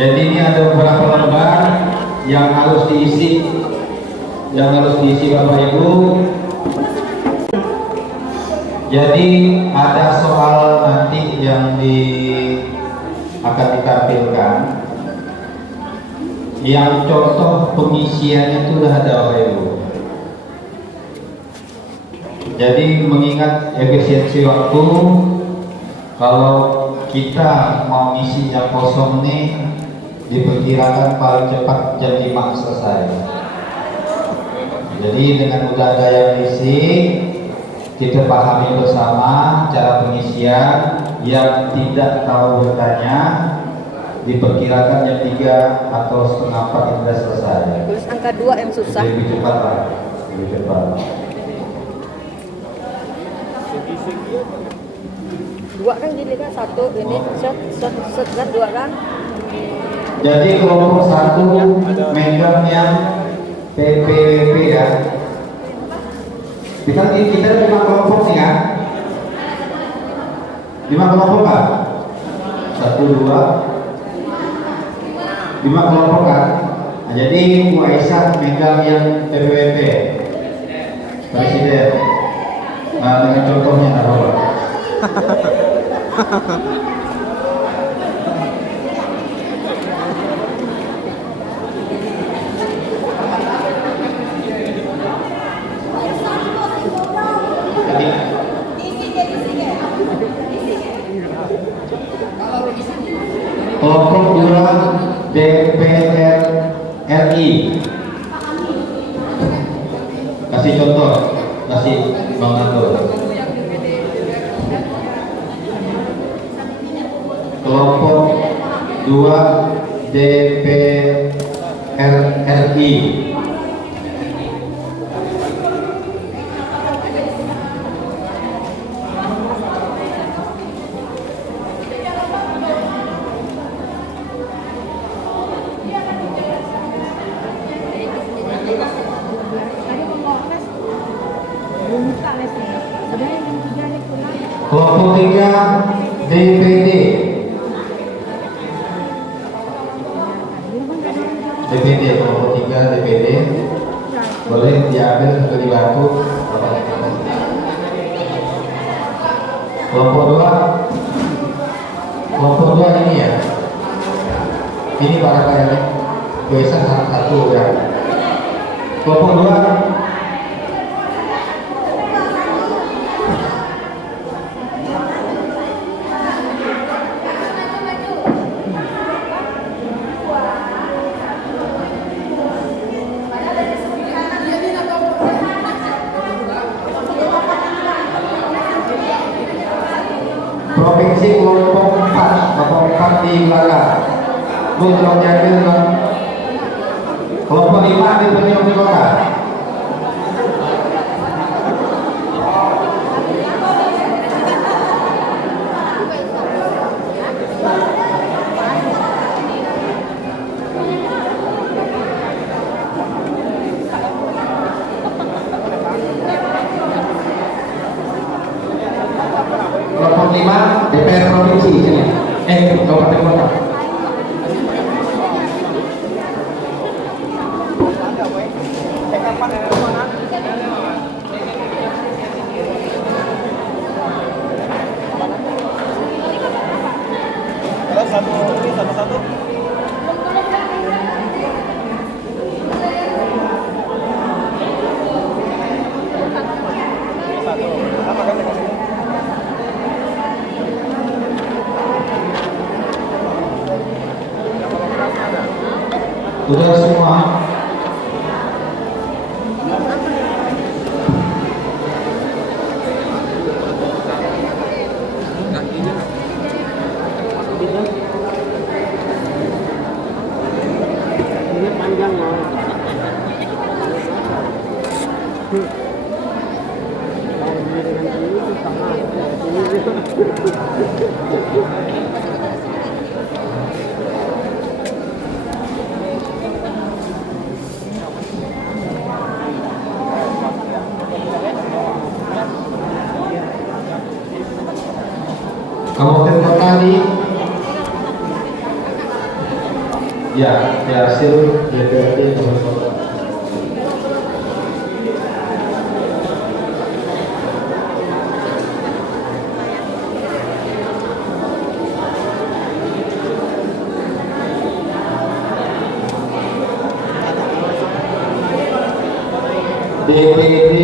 Jadi ini ada beberapa lembar yang harus diisi, Bapak Ibu. Jadi ada soal nanti yang akan ditampilkan. Yang contoh pengisiannya itu sudah ada, Bapak Ibu. Jadi mengingat efisiensi waktu, kalau kita mau ngisi jam kosong nih, diperkirakan paling cepat jam 5 selesai. Jadi dengan udah ada yang isi, kita pahami bersama cara pengisian. Yang tidak tahu bertanya, diperkirakan jam 3 atau setengah 4 sudah selesai. Tulis angka 2 yang susah. Lebih cepat lah, lebih cepat. Dua kan gini kan, satu ini set kan, dua kan. Jadi kelompok 1 megang yang PPWP ya. Kita 5 kelompok nih kan? 5 kelompok kan? 1, 2, 5 kelompok kan? Nah, jadi Bu Aisyah megang yang PPWP Presiden. Nah, dengan contohnya apa Pak? Kelompok 2 DPR RI. Kasih contoh, kasih Bang Anto. Kelompok 2 DPR RI. Kelompok 3 DPD. DPD, kelompok 3 DPD. Boleh diambil atau dibantu. Kelompok 2 ini ya. Ini para kalian biasa satu ya. Kelompok 2 Provinsi kelompok 4 di belakang. Bu tolong diambil dong. Kelompok 5 di Beniung di Kota. Kelompok 5 DPR provinsi sini. Kabupaten kota. Satu. Apa kan? Sudah semua. Ini panjang loh. Kalau ini dengan ini itu sama. Ini Ya, di hasil DPRD Kabupaten Kota. DPD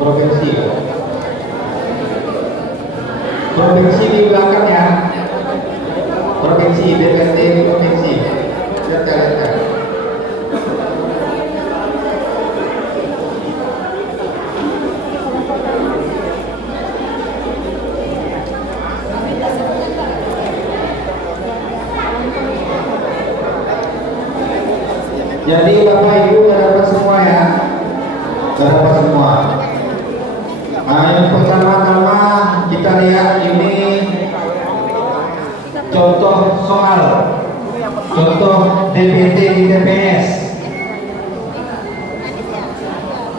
provinsi. Provinsi di belakang ya. Provinsi, DPRD provinsi. Lihat. Jadi Bapak Ibu sudah dapat semua ya, sudah dapat semua. Nah, yang pertama-tama kita lihat ini contoh soal, contoh DPT di TPS.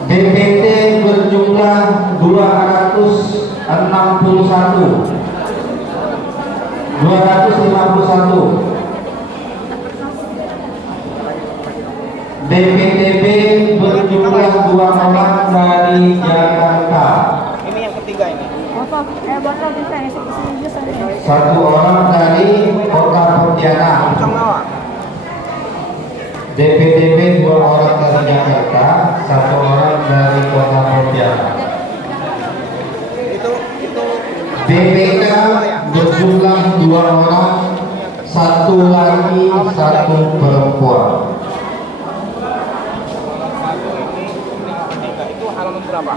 DPT berjumlah 251. DPTB berjumlah 2 orang dari Jakarta. Ini yang ketiga ini. Bapak bisa ya, saya. 1 orang dari Kota Pontianak. DPTB 2 orang dari Jakarta, 1 orang dari Kota Pontianak. Itu DPK berjumlah 2 orang, 1 laki, 1 perempuan. itu halaman berapa?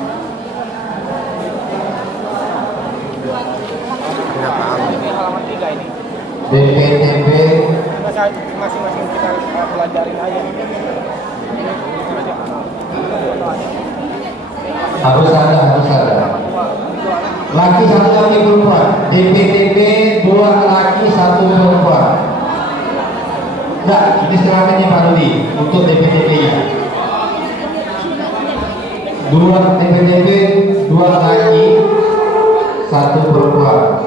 Ini halaman 3 ini. DPTB Masing-masing kita pelajarin aja. harus ada. Laki 1 laki perempuan. DPTB 2 laki 1 perempuan. Enggak, ini silakan nih Pak Rudi untuk DPTB nya. 2 DPTB 2 laki 1 perempuan.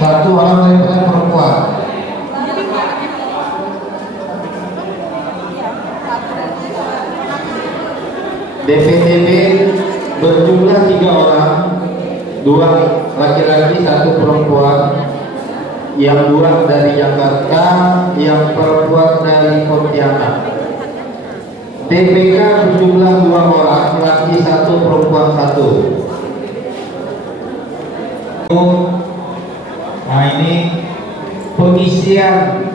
Satu orang dari perempuan. DPTB berjumlah 3 orang, 2 laki-laki 1 perempuan, yang 2 dari Jakarta, yang perempuan dari Pontianak. DPK berjumlah 2 orang, laki 1 perempuan 1. Nah, ini pengisian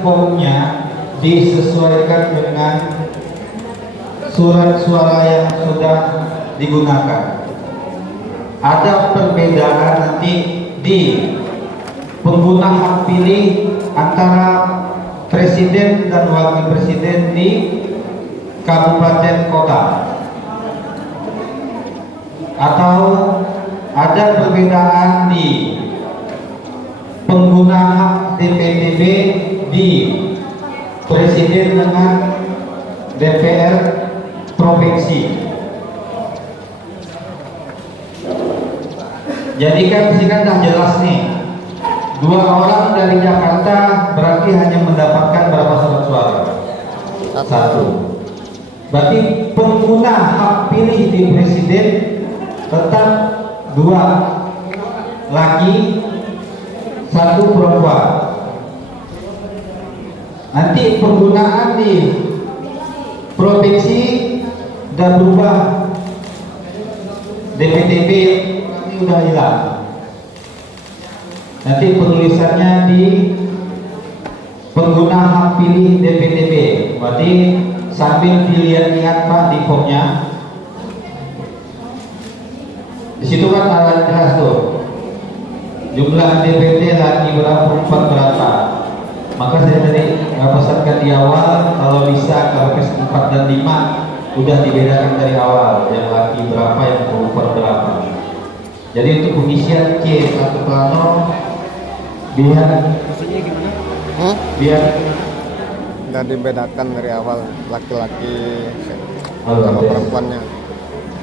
formnya disesuaikan dengan surat suara yang sudah digunakan. Ada perbedaan nanti di pengguna hak pilih antara presiden dan wakil presiden di kabupaten kota, atau ada perbedaan di pengguna hak DPTB di presiden dengan DPR provinsi. Jadi kan sini kan dah jelas nih, 2 orang dari Jakarta berarti hanya mendapatkan berapa surat suara? 1. Berarti pengguna hak pilih di presiden tetap 2 laki 1 perempuan. Nanti penggunaan di provinsi udah berubah. DPTB ini udah hilang. Nanti penulisannya di pengguna hak pilih DPTB. Berarti sambil dilihat-lihat Pak di formnya. Di situ kan ada jelas tuh jumlah DPT laki berapa, perempuan berapa. Maka saya tadi pesankan di awal, kalau bisa kalau kes 4 dan 5 udah dibedakan dari awal, yang laki berapa, yang perempuan berapa. Jadi untuk pengisian C satu plano biar biar Udah dibedakan dari awal laki-laki Oh, sama oke. perempuannya.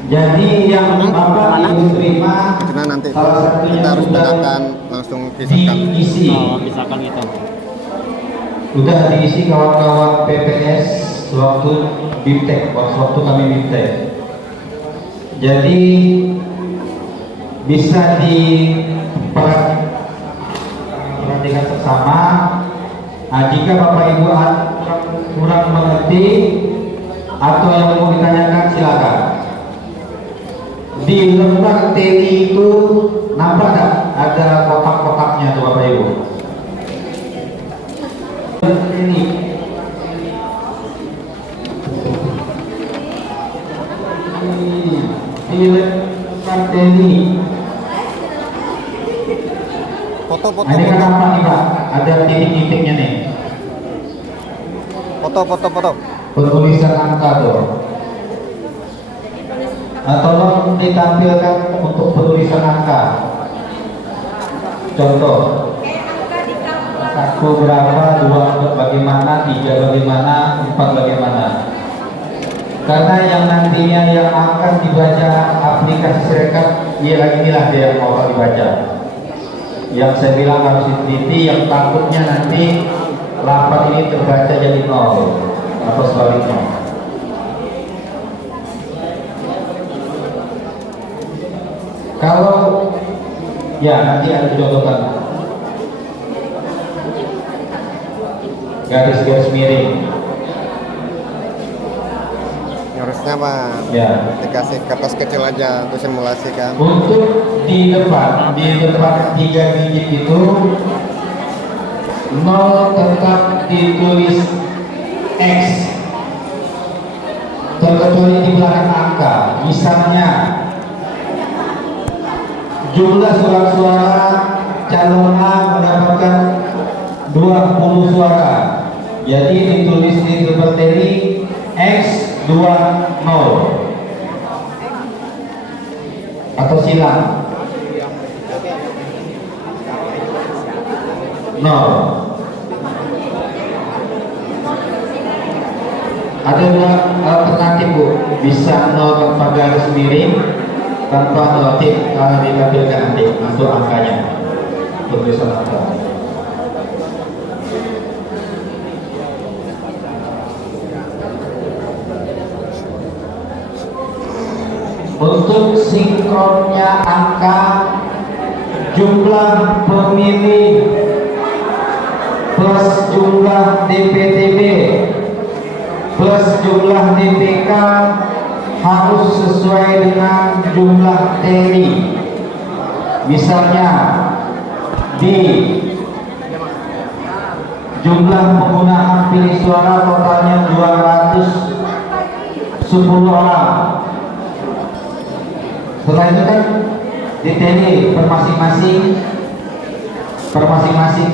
Jadi yang Bapak Ibu terima Karena nanti salah satunya kita harus sudah bedakan langsung pisahkan. diisi. Misalkan itu. Sudah diisi kawan-kawan PPS waktu BIMTEK, waktu kami BIMTEK. Jadi bisa diperhatikan bersama. Nah, jika Bapak Ibu kurang mengerti atau yang mau ditanyakan silakan. Di lembar TNI itu nampak nggak ada kotak-kotaknya tuh Bapak Ibu? Ini lembar TNI. Foto-foto, Nah, ini kan nampak nih Pak, ada titik-titiknya nih. foto. Penulisan angka tuh. Nah, tolong ditampilkan untuk penulisan angka. Contoh, satu berapa, dua bagaimana, tiga bagaimana, empat bagaimana. Karena yang nantinya yang akan dibaca aplikasi Sirekap, inilah dia yang mau dibaca. Yang saya bilang harus diteliti, yang takutnya nanti 8 ini terbaca jadi 0 atau sebaliknya. Kalau ya nanti ada contohkan garis-garis miring. Harusnya Pak Ya. dikasih kertas kecil aja untuk simulasikan. Untuk di depan 3 digit itu 0 tetap ditulis X, terkecuali di belakang angka. Misalnya jumlah surat suara calon A mendapatkan 20 suara, jadi ditulis di materi X20 atau silang 0. Ada dua alternatif Bu, bisa 0 tanpa garis miring, tanpa notif ditampilkan nanti untuk angkanya, tulisan angka. Untuk sinkronnya angka, jumlah pemilih plus jumlah DPTB plus jumlah DPK harus sesuai dengan jumlah TNI. Misalnya di jumlah pengguna hak pilih suara totalnya 210 orang. Setelah itu kan di TNI per masing-masing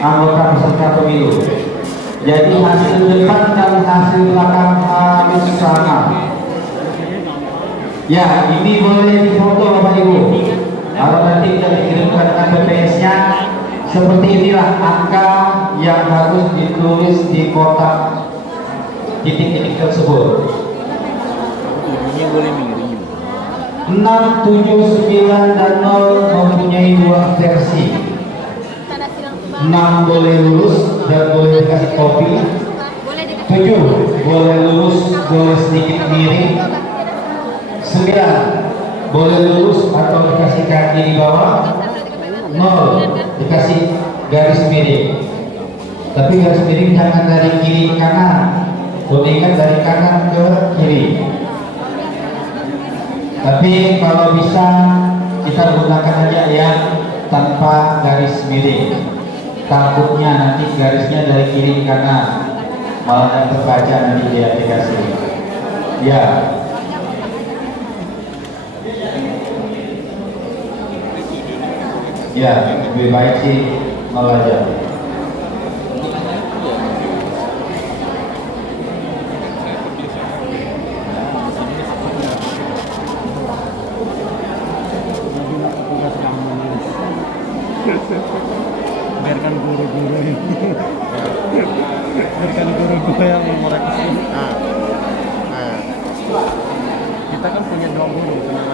anggota peserta pemilu. Jadi hasil depan dan hasil belakang harus sama. Ya, ini boleh difoto Bapak Ibu. Kalau nanti kita dikirimkan dengan BPS-nya, seperti inilah angka yang harus ditulis di kotak titik-titik tersebut. Ini boleh miring. 6, 7, 9, dan 0 mempunyai 2 versi. 6 boleh lurus dan boleh dikasih kopi. 7 boleh lurus, boleh sedikit miring. 9 boleh lurus atau dikasih kaki di bawah. 0 dikasih garis miring. Tapi garis miring jangan dari kiri ke kanan, bolehkan dari kanan ke kiri. Tapi kalau bisa kita gunakan aja yang tanpa garis miring. Takutnya nanti garisnya dari kiri ke kanan, malah yang terbaca nanti di aplikasi. Ya. Ya, lebih baik sih belajar.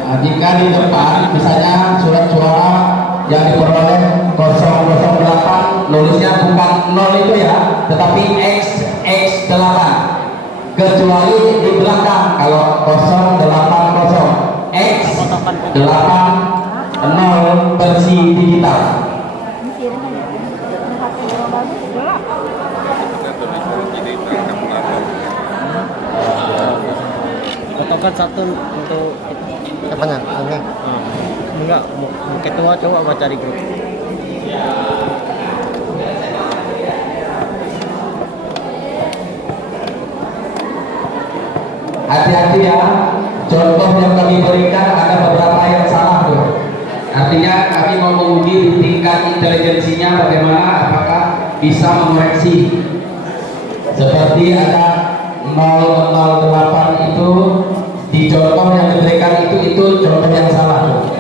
Nah, jika di depan misalnya surat suara yang diperoleh 008 lulusnya bukan 0 itu ya, tetapi X8, kecuali di belakang kalau 080 X80 versi digital. Fotokan satu untuk Apanya? Ini. enggak mau ketua coba gua cari grup. Hati-hati ya, contoh yang kami berikan ada beberapa yang salah tuh. Artinya kami mau menguji di tingkat intelijensinya bagaimana, apakah bisa mengoreksi. Seperti ada 008 itu di contoh yang diberikan itu contoh yang salah tuh.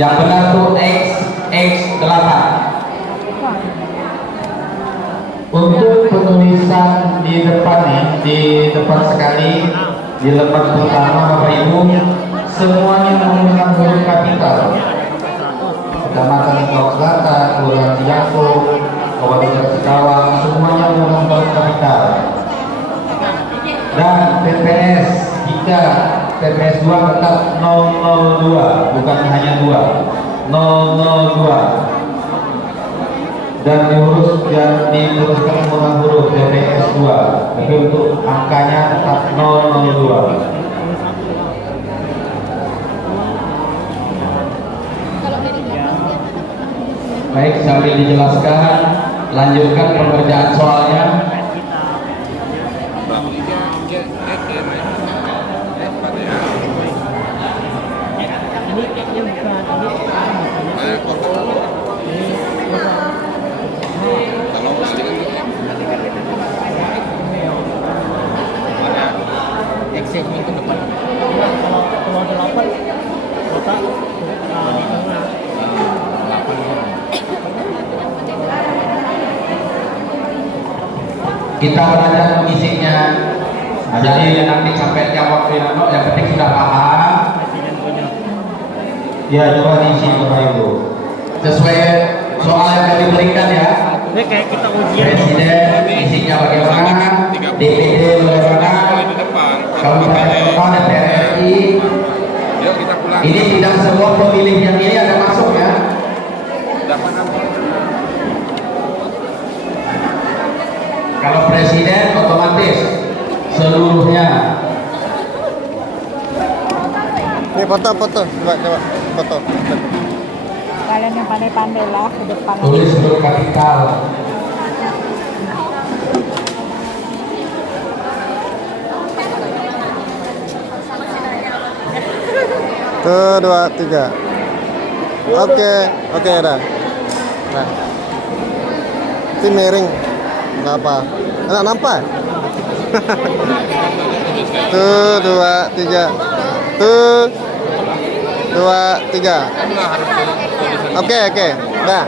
Yang benar tuh X8. Untuk penulisan di depan nih, di depan sekali di lembar pertama Bapak Ibu semuanya menggunakan huruf kapital. Kecamatan Kau Selatan, Kelurahan Ciyako, Kabupaten Cikawang, semuanya menggunakan huruf kapital. Dan TPS jika TPS 2 tetap 002, bukan hanya 2, 002. Dan diuruskan menggunakan huruf TPS 2, tapi untuk angkanya tetap 002. Baik, sambil dijelaskan, lanjutkan pengerjaan soalnya. Exit-nya ke depan. Kalau ada 8 kota di tengah. 8. Kita belajar mengisinya. Nah, jadi nanti sampai jam waktu yang penting sudah paham. Ya, coba diisi Bapak Ibu. Sesuai soal yang kami berikan ya. Ini kayak kita ujian. Presiden isinya bagaimana, DPD bagaimana, Kabupaten Kota, DPR RI. Ini tidak semua pemilih yang ini ada masuk ya. Kalau presiden otomatis seluruhnya. Ini foto, coba foto. Kalian yang pandai-pandai lah ke depan. Tulis huruf kapital. Tuh, 2, 3. Oke, dah. Nah. Ini miring. Nggak apa. Nggak nampak. Tuh, 2, 3. Tuh, 2, 3. Oke. Dah.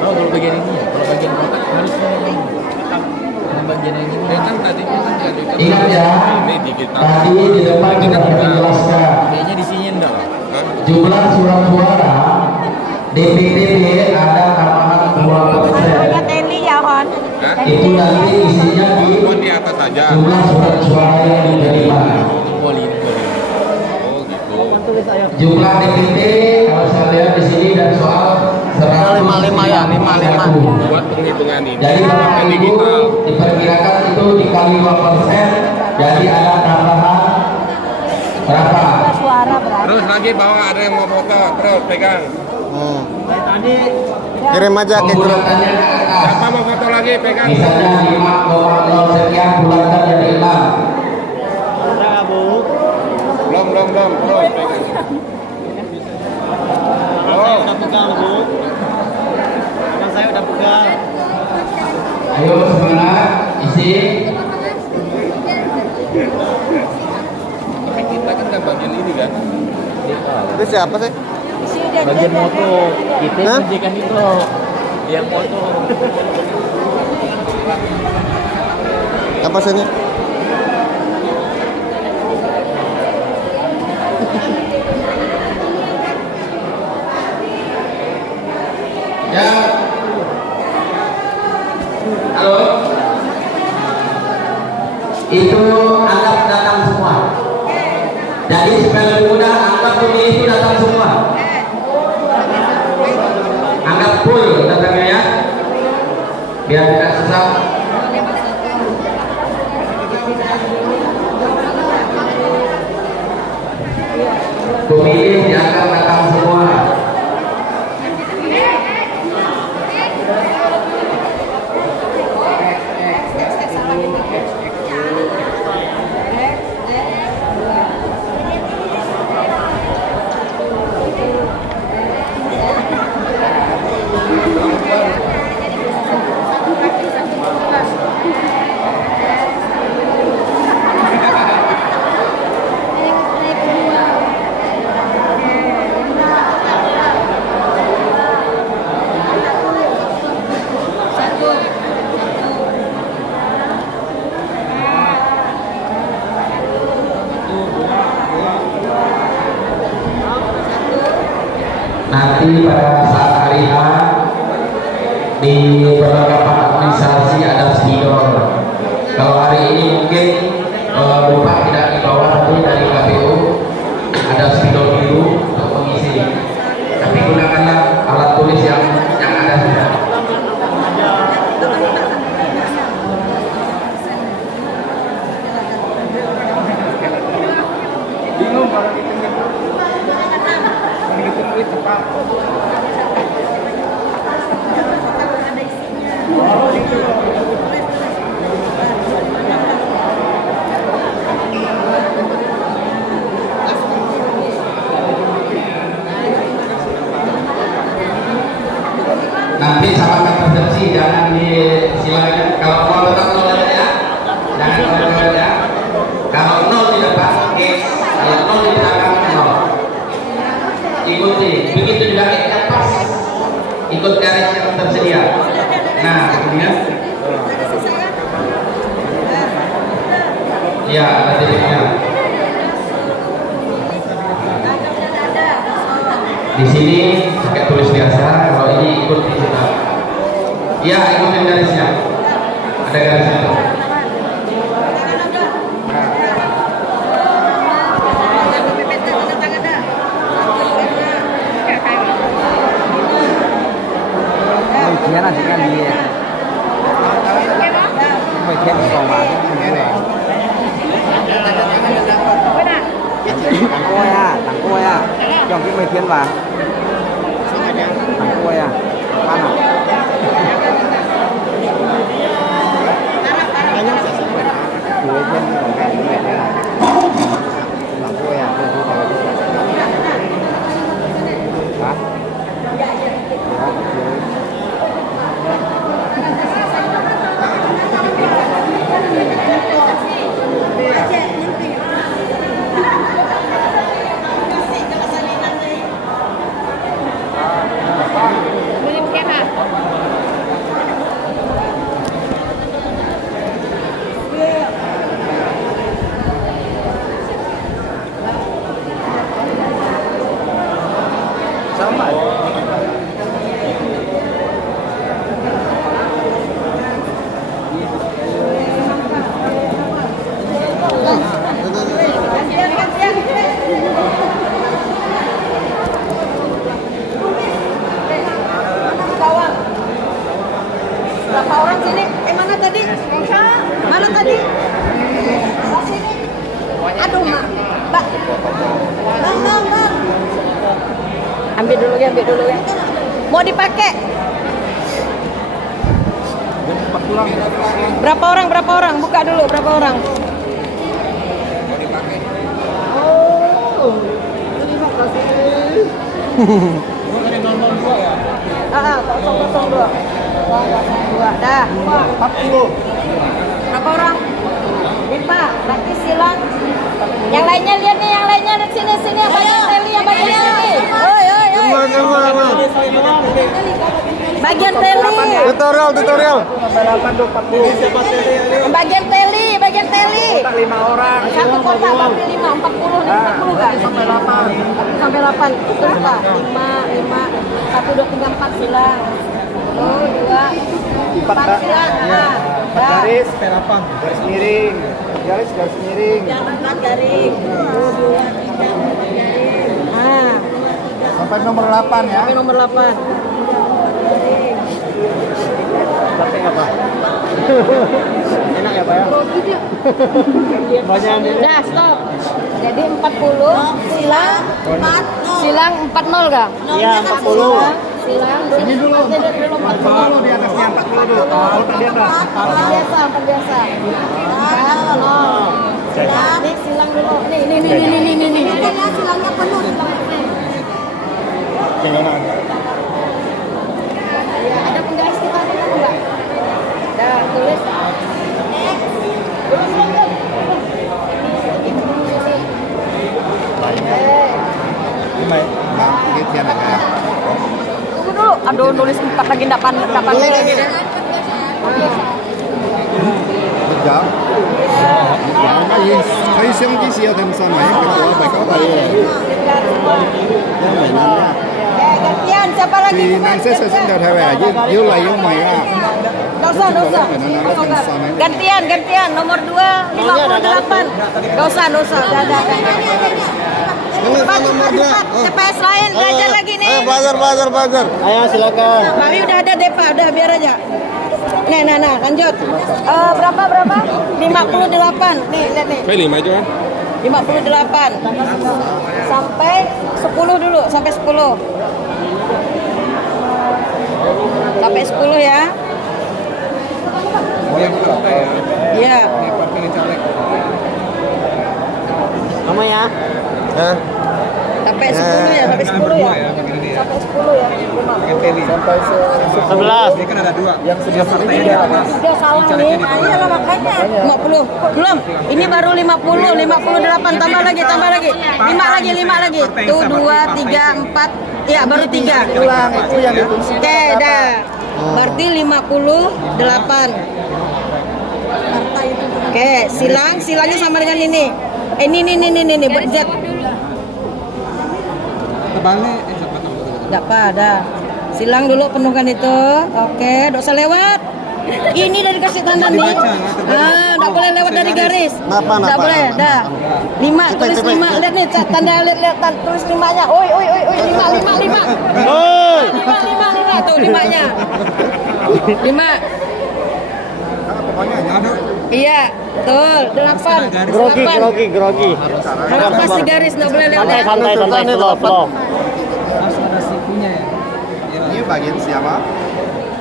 Kalau bagian ini, kalau bagian kotak harusnya ini. Bagian ini kan tadi Ingat ya, tadi di depan kita menjelaskan kayaknya di sini enggak. jumlah surat suara DPTB ada tambahan 2%. Teli ya, Hon. Itu nanti isinya di atas saja. jumlah surat suara yang diterima. Jumlah DPT kalau saya lihat di sini dan soal 55 ya, 55. Buat penghitungan ini. Jadi Bapak Ibu diperkirakan itu dikali 2%, jadi ada tambahan berapa? Suara berapa? Terus lagi bawa ada yang mau foto, terus pegang. Kirim aja ke grup. Bulatannya ke atas. Siapa mau foto lagi pegang. Misalnya 5,0 sekian bulatan jadi 6. Belum, terus pegang. Oh, Udah pegang, Bu. Tangan saya udah pegang. Ayo semangat, isi. tapi kita kan nggak bagian ini kan. Itu siapa sih? Bagian foto, kita Hah? kerjakan itu yang foto. Apa sih ini? Ya. Halo. Itu anggap datang semua. Jadi supaya lebih mudah, anggap pemilih itu datang semua. Anggap full datangnya ya. Biar tidak susah. Pemilih dianggap datang semua. Nanti pada saat hari H di beberapa administrasi ada spidol. Kalau hari ini mungkin Bapak tidak dibawa, tapi dari KPU ada spidol biru untuk mengisi. Tapi gunakanlah alat tulis yang ada sudah. Bingung kalau ditunggu itu Pak. Nanti sama persepsi jangan disilakan. Kalau mau tetap nol aja ya, jangan nol aja. Kalau nol di depan, oke. Kalau nol di belakang, nol. Ikuti, begitu juga ikat pas. Ikut garis yang tersedia. Nah, kemudian, ya ada titiknya. Di sini pakai tulis biasa, kalau ini ikut di situ. Iya, ikutin garisnya. Ada garisnya tuh. Bagian nanti kan dia. Bagian keuangan ini. Tangko ya. Trong cái bagian Pak. Tangko ya. Mana? Tangko ya. Hah? Berapa orang sini? Mana tadi? Mana tadi? Sini. Aduh, Mak. Mbak. Bang. Ambil dulu ya. Mau dipakai? Berapa orang? Buka dulu berapa orang? Mau dipakai. Oh. Terima kasih. 002 ya? 002. 002. Dah. 40. Berapa orang? 5. Berarti silang. Yang lainnya lihat nih, yang lainnya di sini yang bagian teli, yang bagian teli. Oi. Bagian teli. Tutorial. Bagian teli. kotak 5 orang. Satu kotak berarti 5, 40 nih, 40 nggak? Sampai 8. Sampai 8, betul Pak? 5, 1, 2, 3, 4 silang. 1, 2, 4 silang. Nah, 4 garis, sampai 8. Garis miring. Garis miring. yang 4 garing. 1, 2, 3, 4 garing. Nah, Sampai nomor 8 ya. sampai nomor 8. Capek apa? Enak ya, Pak ya? Banyak ambil. Nah, stop. Jadi 40 silang 40 nggak? Iya, 40. Silang Ini dulu. dulu 40 di atasnya 40 dulu. Oh, tadi atas. 4 biasa. 0. Ini silang dulu. Nih. Silangnya penuh. Jangan. Ya, ada penggaris kita enggak? Dah, tulis. Tunggu dulu. Aduh, nulis 4 lagi enggak pandai lagi deh. Betul. 可以相機試下睇晒咪？我咪搞大嘢。因為呢， Gantian, siapa lagi? 第難些首先就睇下，要嚟要咪啊？ Gak usah. Gantian. Nomor 2, 58. Gak usah. Udah. Cepat. TPS lain, belajar lagi nih. Ayo belajar. Ayo silakan. Mami udah ada Depa, udah biar aja. Nah, lanjut. Berapa? 58. Nih, lihat nih. 可以领埋就。 58. Sampai 10 dulu, sampai 10. Sampai 10 ya. Oh yang capek ya? Iya. Yang pilih caleg. Kamu ya? Hah? Sampai 10 ya, sampai 10 ya. Sampai 10 ya. Sampai 11. Ini kan ada 2. Yang sebelah partainya di atas. 3 salah nih. Iyalah makanya. 50. Belum. Ini baru 50, 58 tambah lagi. 5 lagi. Tuh 2, 3, 4. Ya, baru 3. Ulang itu yang ditulis. Oke, dah. Berarti 58. Oke, silangnya sama dengan ini. Ini berzat. Tebalnya Enggak apa, dah. Silang dulu penuhkan itu. Oke, enggak usah lewat. Ini dari kasih tanda nih. Enggak boleh lewat dari garis. Enggak boleh, dah. 5, tulis 5. Lihat nih, tanda lihat tulis 5-nya. Oi, 5. Oi. 5 tuh 5-nya. 5. pokoknya ada. Iya, betul. 8. Grogi. Harus pasti garis, enggak boleh lewat. Santai, slow. Harus ada sikunya ya. Ini bagian siapa?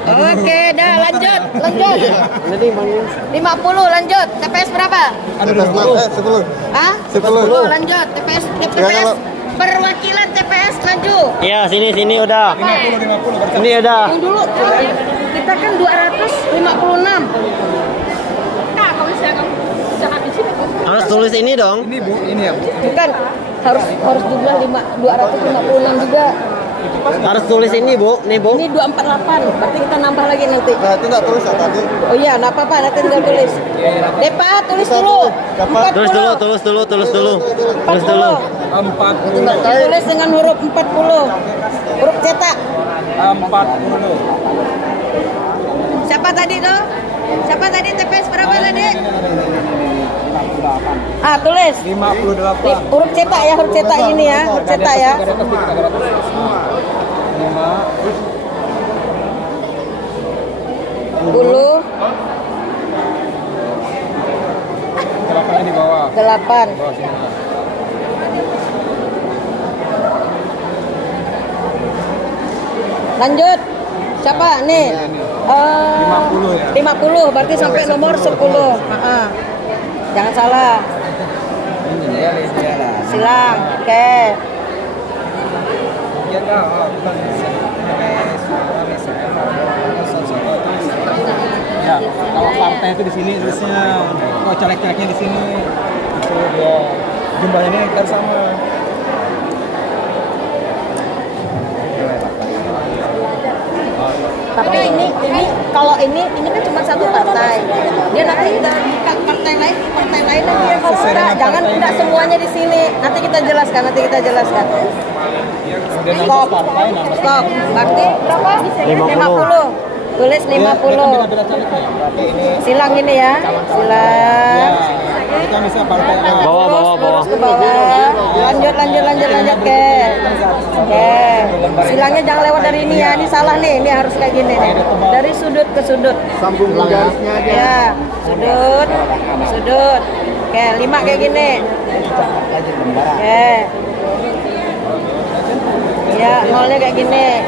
Oke, dah lanjut. 50 lanjut. TPS berapa? Ada 10. Hah? 10. Lanjut. TPS kalau- perwakilan TPS maju. Iya, sini udah. 50 Ini udah. Yang dulu kita kan 256. Nah, kalau saya kamu jangan di sini. Harus tulis ini dong. Ini Bu, ini ya. Bukan harus jumlah 256 juga. Harus tulis ini, Bu. Nih, Bu. Ini 248. Berarti kita nambah lagi nanti. Nah, itu enggak tulis tadi. Oh iya, enggak apa-apa, nanti tinggal tulis. Depa, tulis dulu. 40. Tulis dulu. 40. 40. Tulis dengan huruf 40. Huruf cetak. 40. Siapa tadi tuh? Siapa tadi TPS berapa tadi? Ah, tulis. 58. Huruf cetak ya, huruf cetak ini ya, huruf cetak ya. 10. 8 di bawah. 8. Bawah sini. Lanjut. Siapa nih? 50 ya. 50 berarti sampai nomor 10. Jangan salah. Silang. Oke. Ya, kalau partai itu di sini tulisnya. Kalau caleg-calegnya di sini. Itu dia. Jumlahnya ini kan sama. Tapi ini kalau ini kan cuma satu partai. Dia nanti dari partai lain partai lain lagi yang mau enggak, jangan enggak semuanya di sini. Nanti kita jelaskan. Stop. Berarti berapa? 50. Tulis 50. Silang ini ya. Silang. Kita bisa partai Lurus ke bawah. Lanjut ke. Oke. Silangnya jangan lewat dari ini ya. Ini salah nih. Ini harus kayak gini nih. Dari sudut ke sudut. Sambung garisnya aja. Ya, sudut. Oke, 5 kayak gini. Oke. Ya, nolnya kayak gini.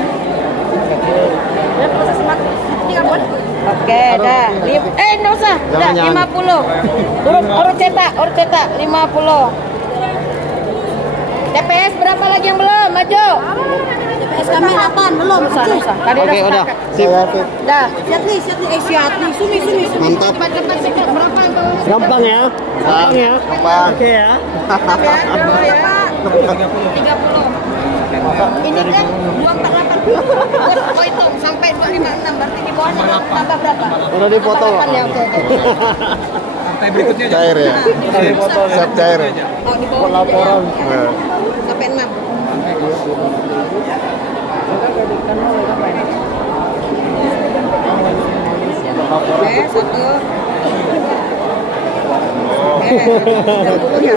Oke, dah. Enggak usah. Dah, 50. Urut cetak 50. TPS berapa lagi yang belum? Maju. TPS kami 8 belum. Usah. Tadi udah. Sip. Dah. Sumi. Mantap. Cepat. Berapa yang belum? Gampang ya. Gampang. Oke ya. Mantap ya. Berapa ya? 30. Ini kan 248. Kau hitung sampai 256 berarti di bawahnya tambah berapa? Udah dipoto. 8 ya, oke. Partai berikutnya aja. Cair ya. Siap cair. Oh, di bawah Laporan. sampai 6. Oke, 1. Oke, 30 ya?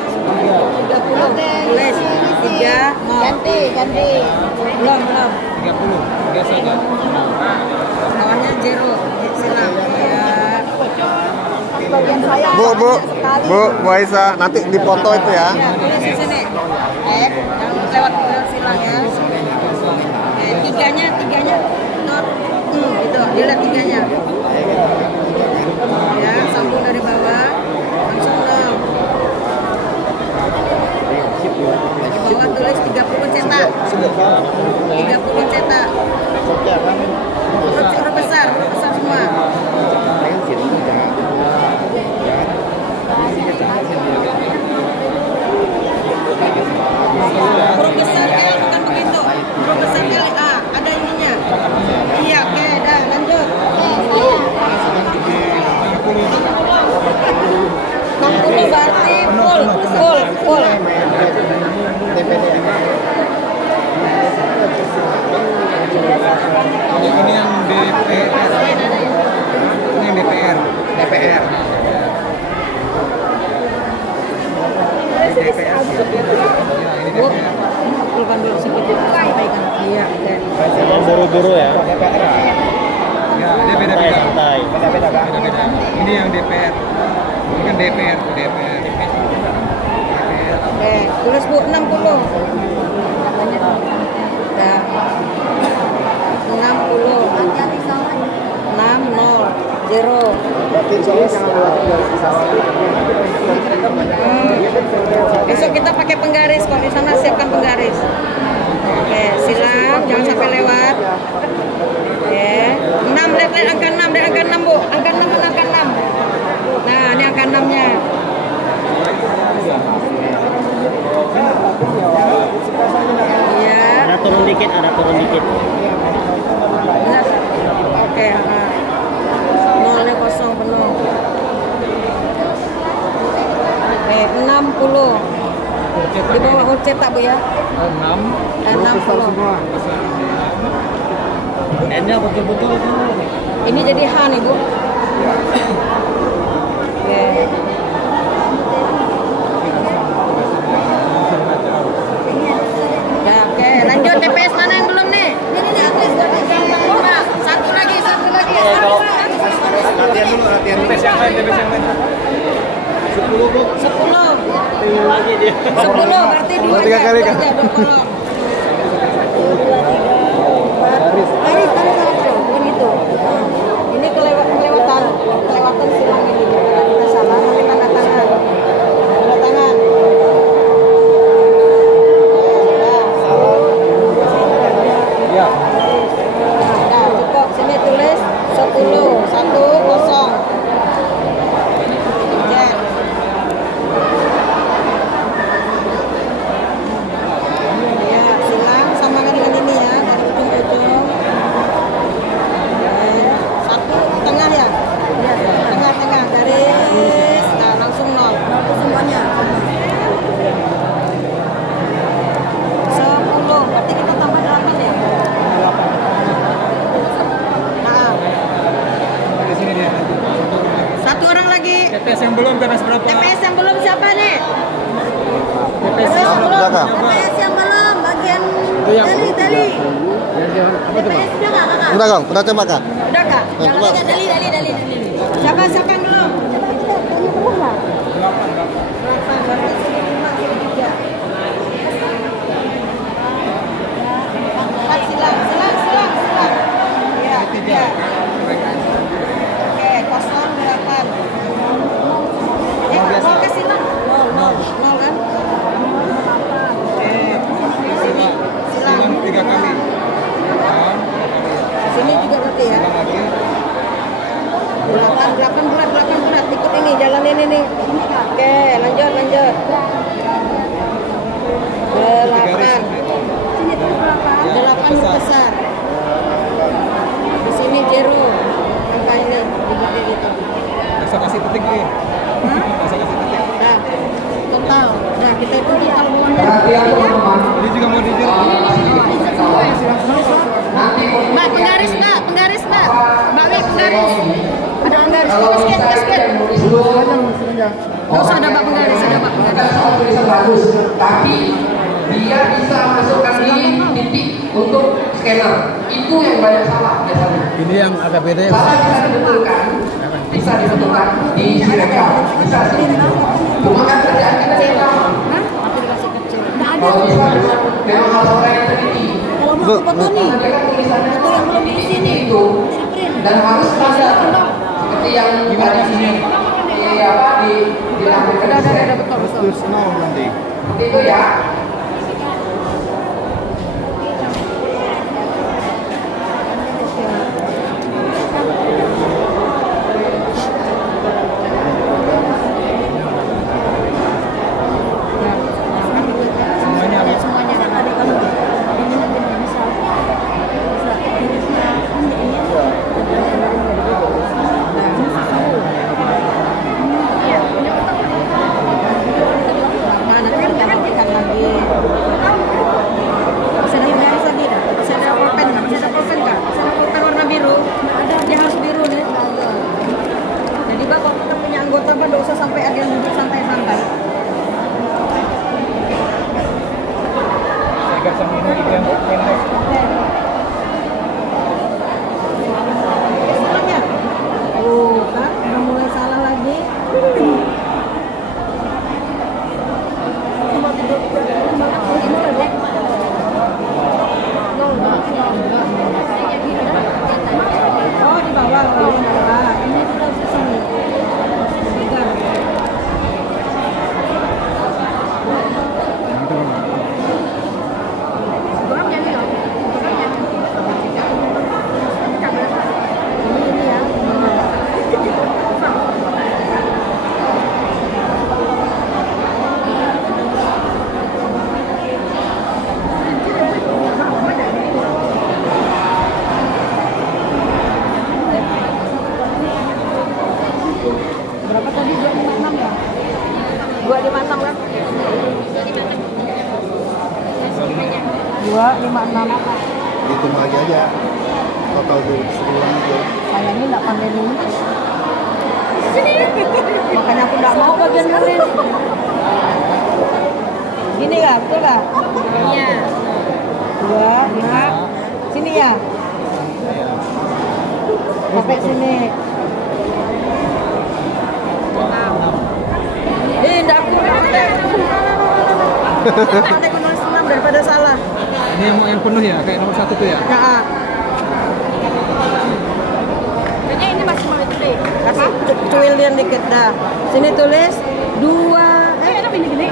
30. Tulis. 3. Ganti. Belum. 30. Biasa aja. Lawannya 0. Silang. Ya. Bu Aisyah, nanti dipoto itu ya. Ya, tulis di sini. Jangan lewat silang ya. Tiganya not. Gitu. Dilihat tiganya. Ya, sambung dari bawah. Langsung nol. Di bawah tulis 30 cetak. 30 cetak. Huruf besar semua. Huruf besar L bukan begitu. Huruf besar L ada ininya. Iya, oke, dah lanjut. 60 berarti full. Ini yang DPR. Ini yang DPR. DPR. Bu, pelukan dulu sedikit sampaikan. Iya, oke. Buru-buru ya. Ya, dia beda-beda. Beda-beda. Ini yang DPR. Ini kan DPR. Oke, tulis Bu 60. Dah. 60. 0. Besok kita pakai penggaris, kalau di sana siapkan penggaris. Oke, silang, jangan sampai lewat. Oke, 6, lihat angka 6, dari angka 6 Bu, angka 6. Nah, ini angka 6-nya. Iya. Ada turun dikit. Benar. Oke, nolnya kosong penuh. Oke, 60. Di bawah huruf cetak Bu ya. 60. N-nya betul-betul. Ini jadi H nih Bu. Oke. Ya, oke, lanjut TPS mana yang belum nih? Ini atlet satu lagi. Latihan dulu. TPS yang lain. 10 Lagi dia. 10 berarti 2 3 kali kan? Begitu. Ini kelewatan silang ini. Kita salah tapi tanda tangan. Ya. Nah, cukup. Sini tulis 10. 10. Ya. lagi. TPS yang belum karena seberapa? TPS yang belum siapa nih? TPS yang yang belum. Kakak. TPS yang belum bagian yang Dali. apa tuh, Bang? TPS udah nggak kakak? Udah Kang, udah coba Kak. Udah kak. Yang Yang belum. lainnya Dali. Siapa yang belum? Delapan. Berarti sini 5, sini 3. Silang. Ya, 3. Oke, kosong 8. Mau ke silang? 0 kan? Oke. Sini silang. 3 kali. Sini juga berarti ya. 8 berat. Ikut ini, jalan ini nih. Oke, lanjut. 8 besar. Di sini zero. Angka ini dibuat gitu. Bisa kasih titik nih. Bisa kasih titik. Nah, total. Nah, kita itu total uangnya. Perhatian teman-teman. Ini juga mau dijir. Mbak, penggaris. Mbak Wi, penggaris. Ada penggaris. Basket. Nggak usah ada Mbak penggaris, Ada soal tulisan bagus, tapi dia bisa masukkan di titik untuk scanner. Itu yang banyak salah biasanya. Ini yang agak beda ya. Salah bisa dibetulkan di Sirekap, bisa sih. Cuma kan kerjaan kita sama. Aku dikasih kecil. Kalau bisa memang harus orang yang teliti. Kalau mau foto nih, Karena dia kan tulisannya foto yang belum diisi nih. itu dan harus standar seperti yang tadi dilakukan di Sirekap. betul. Seperti itu ya. Berapa tadi? 256 ya? 256 kan? 256. Hitung lagi aja. Total dulu sebulan aja. Saya ini nggak pandai nulis. Makanya aku nggak mau bagian nulis. Gini ya, betul nggak? Iya. 2, 5. Sini ya. Sampai sini. Enggak aku pandai nulis 6 daripada salah. Ini yang penuh ya, kayak nomor 1 tuh ya. Nah. Kayaknya ini masih mau itu deh. Kasih cuilian dikit dah. Sini tulis 2. Ini gini.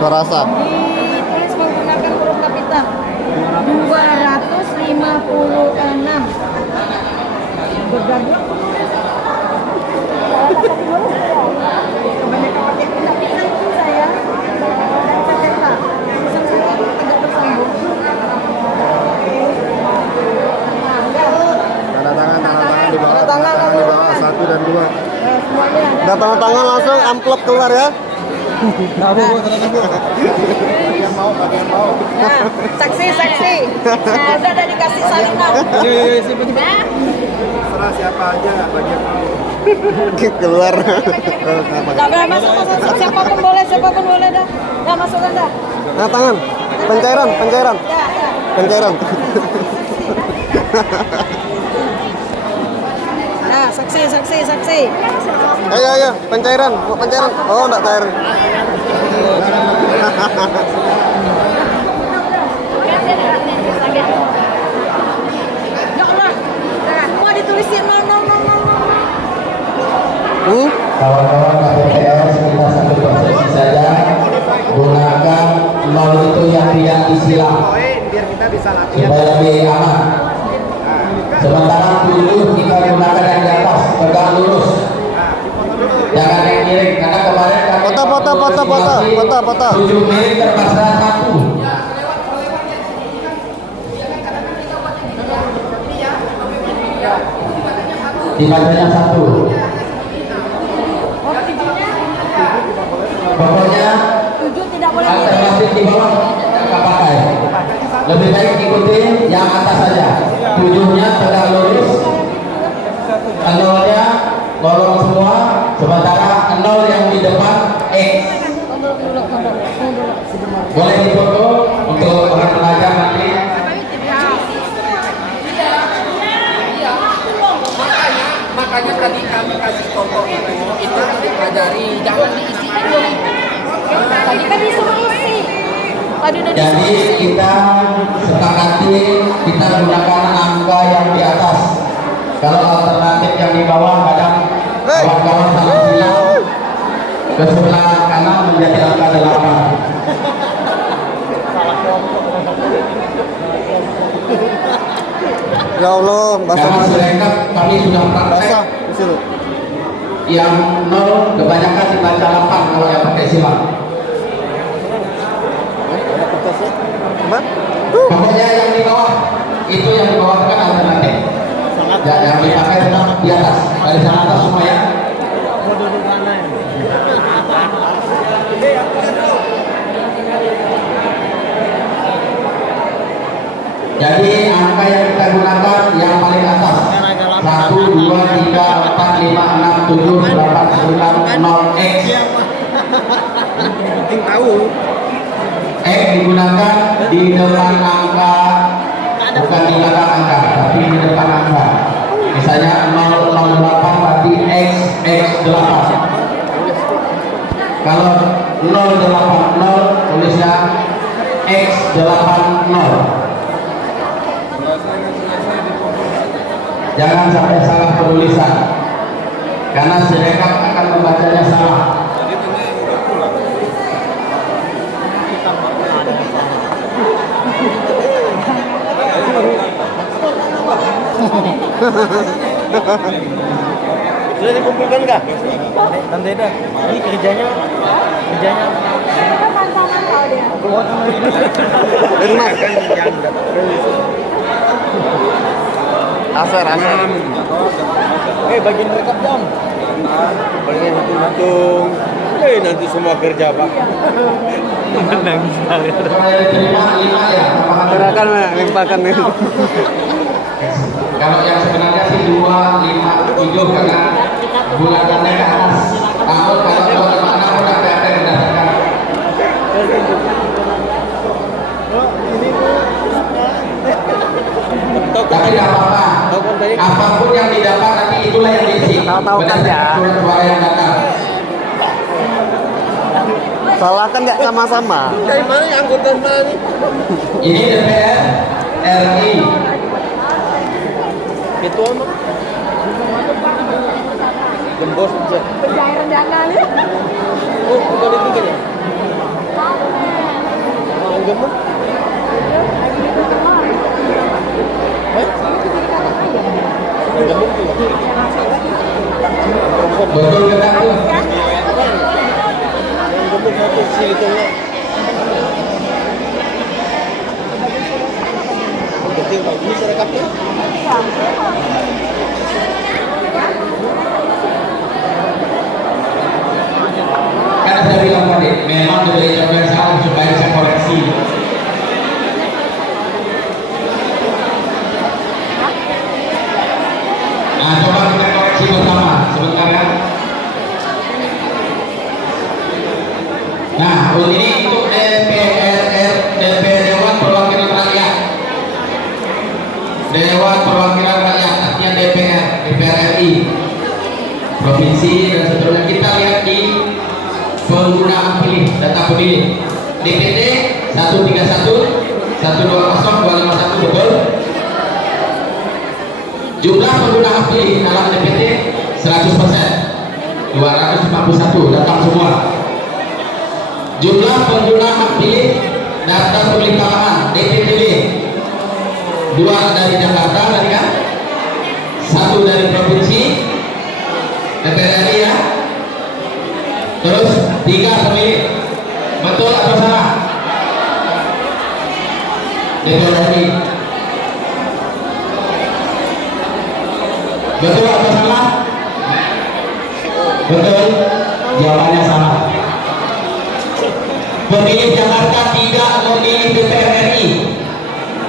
Suara asap. Ditulis menggunakan huruf kapital. 256. Bergaduh. Kebanyakan pakai tidak bisa itu saya. Cetak. Agak tersambung. Tanda tangan di bawah. Tanda tangan di bawah 1 dan 2. Semuanya ada. Udah tanda tangan langsung amplop keluar ya. Nah, Bu, tanda Bu. Bagian mau. Nah, saksi. Nah, udah dikasih salinan. Iya, siapa tuh? Serah siapa aja bagian mau. Keluar. Nggak boleh masuk, siapapun boleh dah. Dah masukkan dah. Nah, tangan. Pencairan. Ya. Pencairan. Nah, saksi. Ayo. Pencairan. Oh, enggak cair. Ya Allah. Semua ditulisin 0. Kawan-kawan KPPS kita satu persesi saja, gunakan 0 itu yang tidak disilang supaya lebih aman. Sementara 7 kita gunakan yang di atas, pegang lurus, jangan yang miring karena kemarin kami Foto. 7 miring terpaksa 1. Dibacanya 1. Pokoknya 7 tidak boleh alternatif di bawah nggak pakai. Lebih baik ikuti yang atas saja. 7-nya tegak lurus, 0-nya bolong semua, sementara 0 yang di depan X. Boleh difoto untuk orang pelajar nanti. Makanya tadi kami kasih contoh itu harus dipelajari, jangan diisi dulu. Tadi kan disuruh isi. Tadi udah Jadi disuruh isi. kita sepakati kita gunakan angka yang di atas. Kalau alternatif yang di bawah kadang kawan-kawan salah silang ke sebelah kanan menjadi angka 8. Ya Allah, Karena Sirekap kami sudah praktek yang 0 kebanyakan dibaca 8 kalau yang pakai silang. Pokoknya yang di bawah itu yang di bawah kan alternatif. Ya, yang dipakai tetap di atas. Dari sana atas semua ya. Jadi angka yang kita gunakan yang paling atas 1, 2, 3, 4, 5, 6, 7, 8, 9, 0, X. Penting tahu. X digunakan di depan angka, bukan di belakang angka, tapi di depan angka. Misalnya 008 berarti X8. Kalau 080 tulisnya X80. Jangan sampai salah penulisan, karena Sirekap akan membacanya salah. Sudah dikumpulkan kah? Tante Eda, ini kerjanya. Kan pantangan kau dia. Asar. Bagian rekap jam. Bagian hitung-hitung. Nanti semua kerja pak. Kalau yang diterima 5 ya, Silakan limpahkan nih. kalau yang sebenarnya sih 2, 5, 7 karena bulatannya ke atas. Namun kalau 2, 5, 6 udah PRT berdasarkan. Tapi tidak apa-apa. Apapun yang didapat nanti itulah yang diisi. Tahu-tahu kan ya. Surat suara yang datang. Salahkan nggak sama-sama. Dari mana yang anggota mana nih? Ini DPR RI. Ketua mah. Gembos aja. Pencairan dana nih. Oh, bukan itu kan ya? Mau gembos? Betul kita tuh. Satu sini tuh. Penting ini serekapnya. Karena saya bilang tadi, memang diberi yang salah supaya saya koreksi. Nah, coba kita koreksi bersama sebentar. provinsi dan seterusnya. Kita lihat di penggunaan pilih data pemilih DPT 131 120 251 betul. Jumlah pengguna hak pilih dalam DPT 100%, 251 datang semua. Jumlah pengguna hak pilih daftar pemilih tambahan DPTB 2 dari Jakarta tadi kan, 1 dari provinsi DPR RI ya, terus 3 pemilih. Betul atau salah? DPR RI. Betul atau salah? Betul. Jawabannya salah. Pemilih Jakarta tidak memilih DPR RI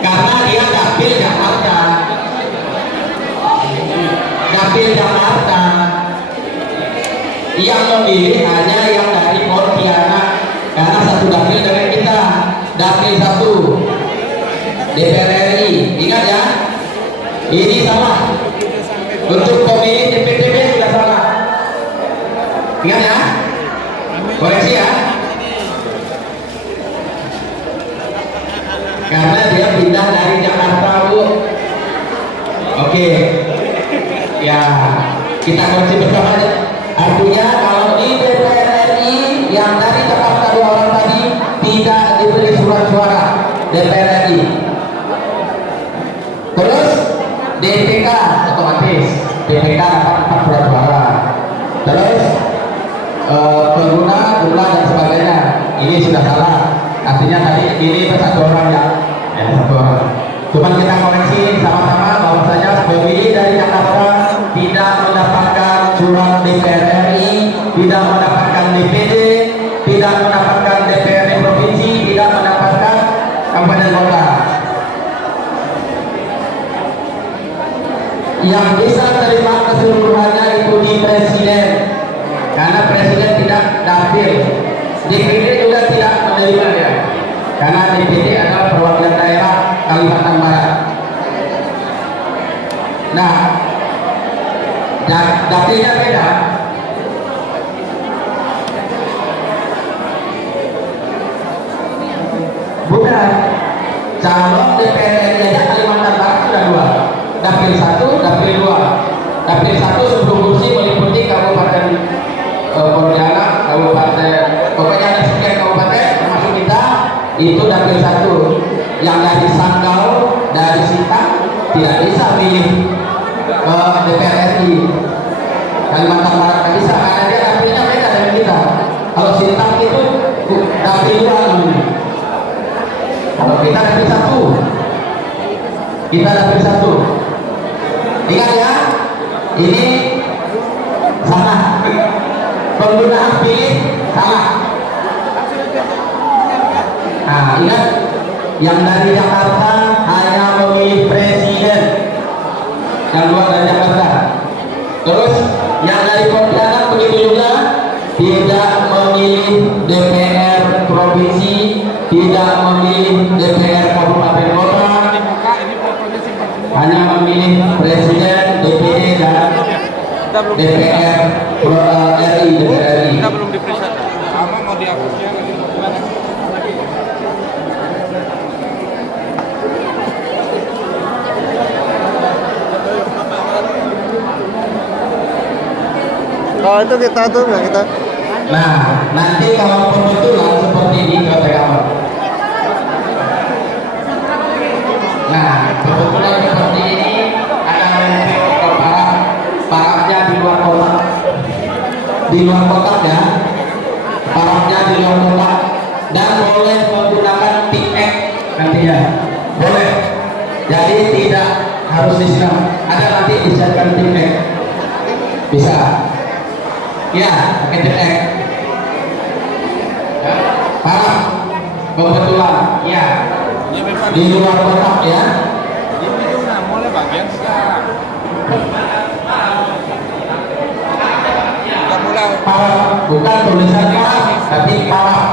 karena dia dapil Jakarta. Dapil Jakarta. Yang memilih hanya yang dari Pontianak karena satu dapil dengan kita. Dapil 1 DPR RI. Ingat ya? Ini salah. Untuk pemilih DPTB sudah salah. Ingat ya? Koreksi ya? Karena dia pindah dari Jakarta, Bu. Oke. Ya, kita koreksi bersama aja. Artinya kalau di DPR RI yang dari Jakarta 2 orang tadi tidak diberi surat suara DPR RI. Terus DPK otomatis DPK dapat 4 surat suara. Terus pengguna jumlah dan sebagainya ini sudah salah. Artinya tadi ini satu orang ya, satu orang. Cuman kita koreksi sama-sama bahwasanya pemilih dari Jakarta tidak mendapatkan surat DPR RI, tidak mendapatkan DPD, tidak mendapatkan DPRD provinsi, tidak mendapatkan kabupaten kota. Yang bisa terima keseluruhannya itu di presiden, karena presiden tidak dapil. DPD juga tidak menerima ya, karena DPD adalah perwakilan daerah Kalimantan Barat. Nah, dapilnya beda. Bukan, calon DPR RI aja Kalimantan Barat sudah 2, dapil 1, dapil 2. Dapil 1 10 kursi meliputi Kabupaten Pontianak, Kabupaten, pokoknya ada sekian kabupaten termasuk kita, itu dapil 1. Yang dari Sanggau, dari Sintang tidak bisa milih DPR RI. Kalimantan Barat tidak bisa karena dia dapilnya beda dengan kita. Kalau Sintang itu dapil 2. Kalau kita dapil 1, kita dapil 1. Ingat ya, ini salah. Penggunaan pilih salah. Nah, ingat, yang dari Jakarta hanya memilih presiden, yang 2 dari Jakarta. Terus yang dari Pontianak begitu juga tidak memilih DPR provinsi, tidak memilih DPR kabupaten kota, hanya memilih presiden, DPD dan DPR RI. Kita belum diperiksa. Sama mau dihapusnya lagi gimana? Kalau itu kita tuh nggak kita. Nah, nanti kalau kebetulan seperti ini kita pegang. Nah, kebetulan seperti ini ada parafnya di luar kotak. Di luar kotak ya, parafnya di luar kotak, dan boleh menggunakan tiket nantinya. Boleh. Jadi tidak harus disiram. Ada nanti disiapkan tiket. Bisa. Ya, pakai tiket. Paraf kebetulan ya di luar kotak ya. Ini udah mulai bagian sekarang. Udah mulai. Paraf, bukan tulisan paraf, tapi paraf.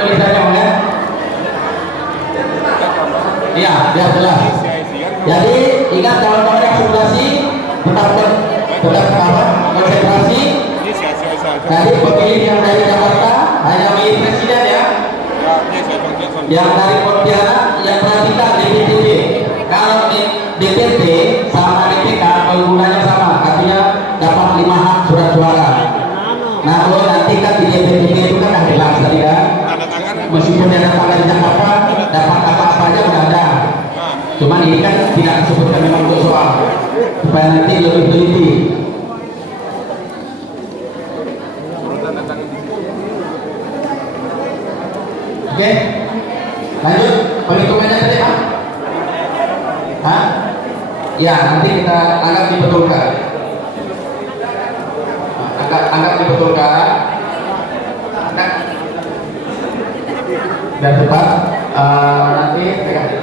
Tulisannya ya. Iya, biar jelas. Jadi ingat kawan-kawan yang simulasi, benar-benar Sudah kawan, konsentrasi. Tadi pemilih yang dari Jakarta hanya milih presiden ya. Yang dari Pontianak yang perhatikan DPTB. Kalau DPT sama DPK penggunanya sama, artinya dapat 5 hak surat suara. Namun nanti kan di DPTB itu kan ada jelas tadi kan. Meskipun dia dapat dari Jakarta, dapat apa-apa aja udah ada. Cuman ini kan tidak disebutkan memang untuk soal supaya nanti lebih teliti. Oke, lanjut perhitungannya tadi Pak. Hah? Ya, nanti kita anggap dibetulkan. Anggap dibetulkan. Dan cepat nanti pegang.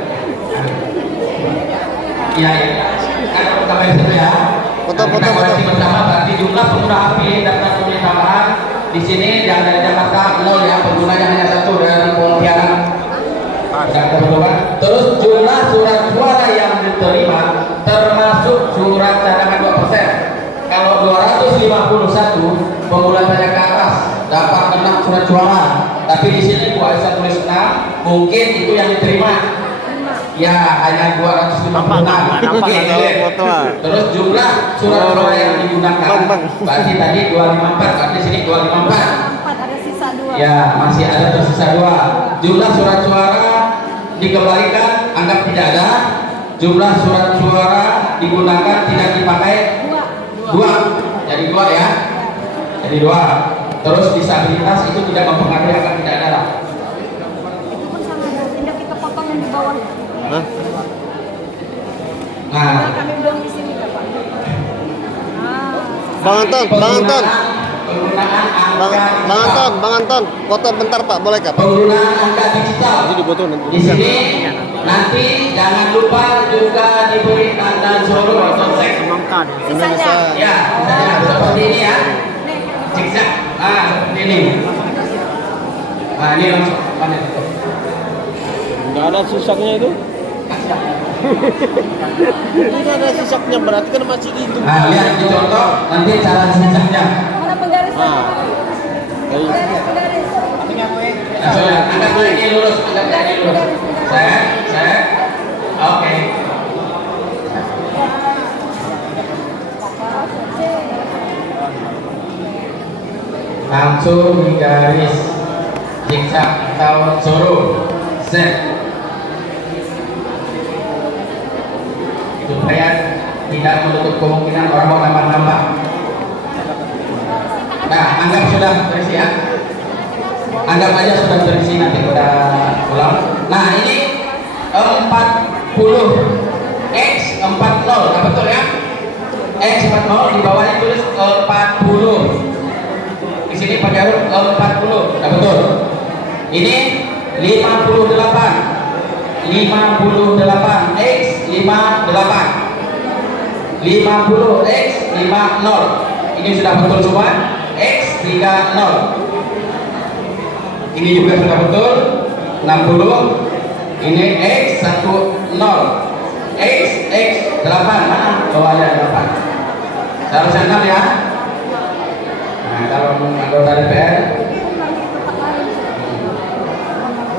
Iya, kan pertama itu ya. Foto. Pertama berarti jumlah pengguna hak pilih daftar pemilih tambahan di sini yang dari Jakarta 0 ya, penggunanya hanya 1 dari Pontianak. Terus jumlah surat suara yang diterima termasuk surat cadangan 2%. Kalau 251 pengguna saja ke atas dapat 6 surat suara. Tapi di sini Bu Aisyah tulis 6, mungkin itu yang diterima. Ya, hanya 256. Terus jumlah surat suara yang digunakan berarti tadi 254, berarti sini 254. Ada sisa 2. Ya, masih ada tersisa 2. Jumlah surat suara dikembalikan, anggap tidak ada. Jumlah surat suara digunakan tidak dipakai 2. Jadi 2 ya. Jadi 2. Terus disabilitas itu tidak mempengaruhi, akan tidak ada lah. Itu pun sama, tindak kita potong yang di bawah. Hah? Nah, Kami belum di sini Bapak. Bang Anton, penggunaan Bang Anton, foto bentar Pak, boleh kah? penggunaan angka digital. Di sini nanti jangan lupa juga diberi tanda zoro atau seks. Sisanya. Ya, misalnya seperti ini ya. Zigzag. Seperti ini. Ini langsung mana itu? Nggak ada sisaknya itu. Ini ada sisaknya, berarti kan masih itu. Lihat di contoh nanti cara zigzagnya. Mana penggarisnya? Penggaris. Angkat ini lurus, angkat ini lurus. Saya. Oke. Langsung di garis zigzag atau zoro set supaya tidak menutup kemungkinan orang mau nambah-nambah. Nah, anggap sudah terisi ya. Anggap aja sudah terisi, nanti kita ulang. Nah, ini 40 X 40, nah, betul ya? X 40 di bawahnya tulis 40. Di sini pakai huruf 40, nah, betul. Ini 58 X 58 50 X 50. Ini sudah betul semua. X 30. Ini juga sudah betul 60. Ini X 10. X 8. Mana bawahnya 8? Seharusnya 6 ya. Nah, kalau anggota DPR.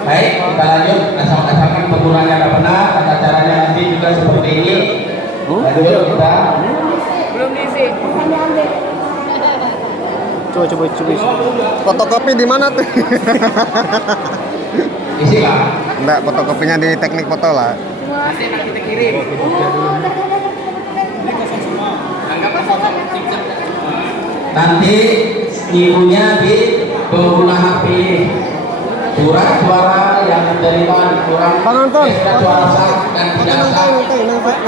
Baik, kita lanjut. Asalkan penggunanya ada benar, tata caranya nanti juga seperti ini. Lanjut kita. Belum diisi. Bukan diambil. Coba. Fotokopi di mana tuh? Isi lah. Enggak, fotokopinya di teknik foto lah. Nanti kita kirim. Nanti ibunya di pengguna hak pilih. Surat suara yang diterima kurang Bang Anton, suara sah dan tidak sah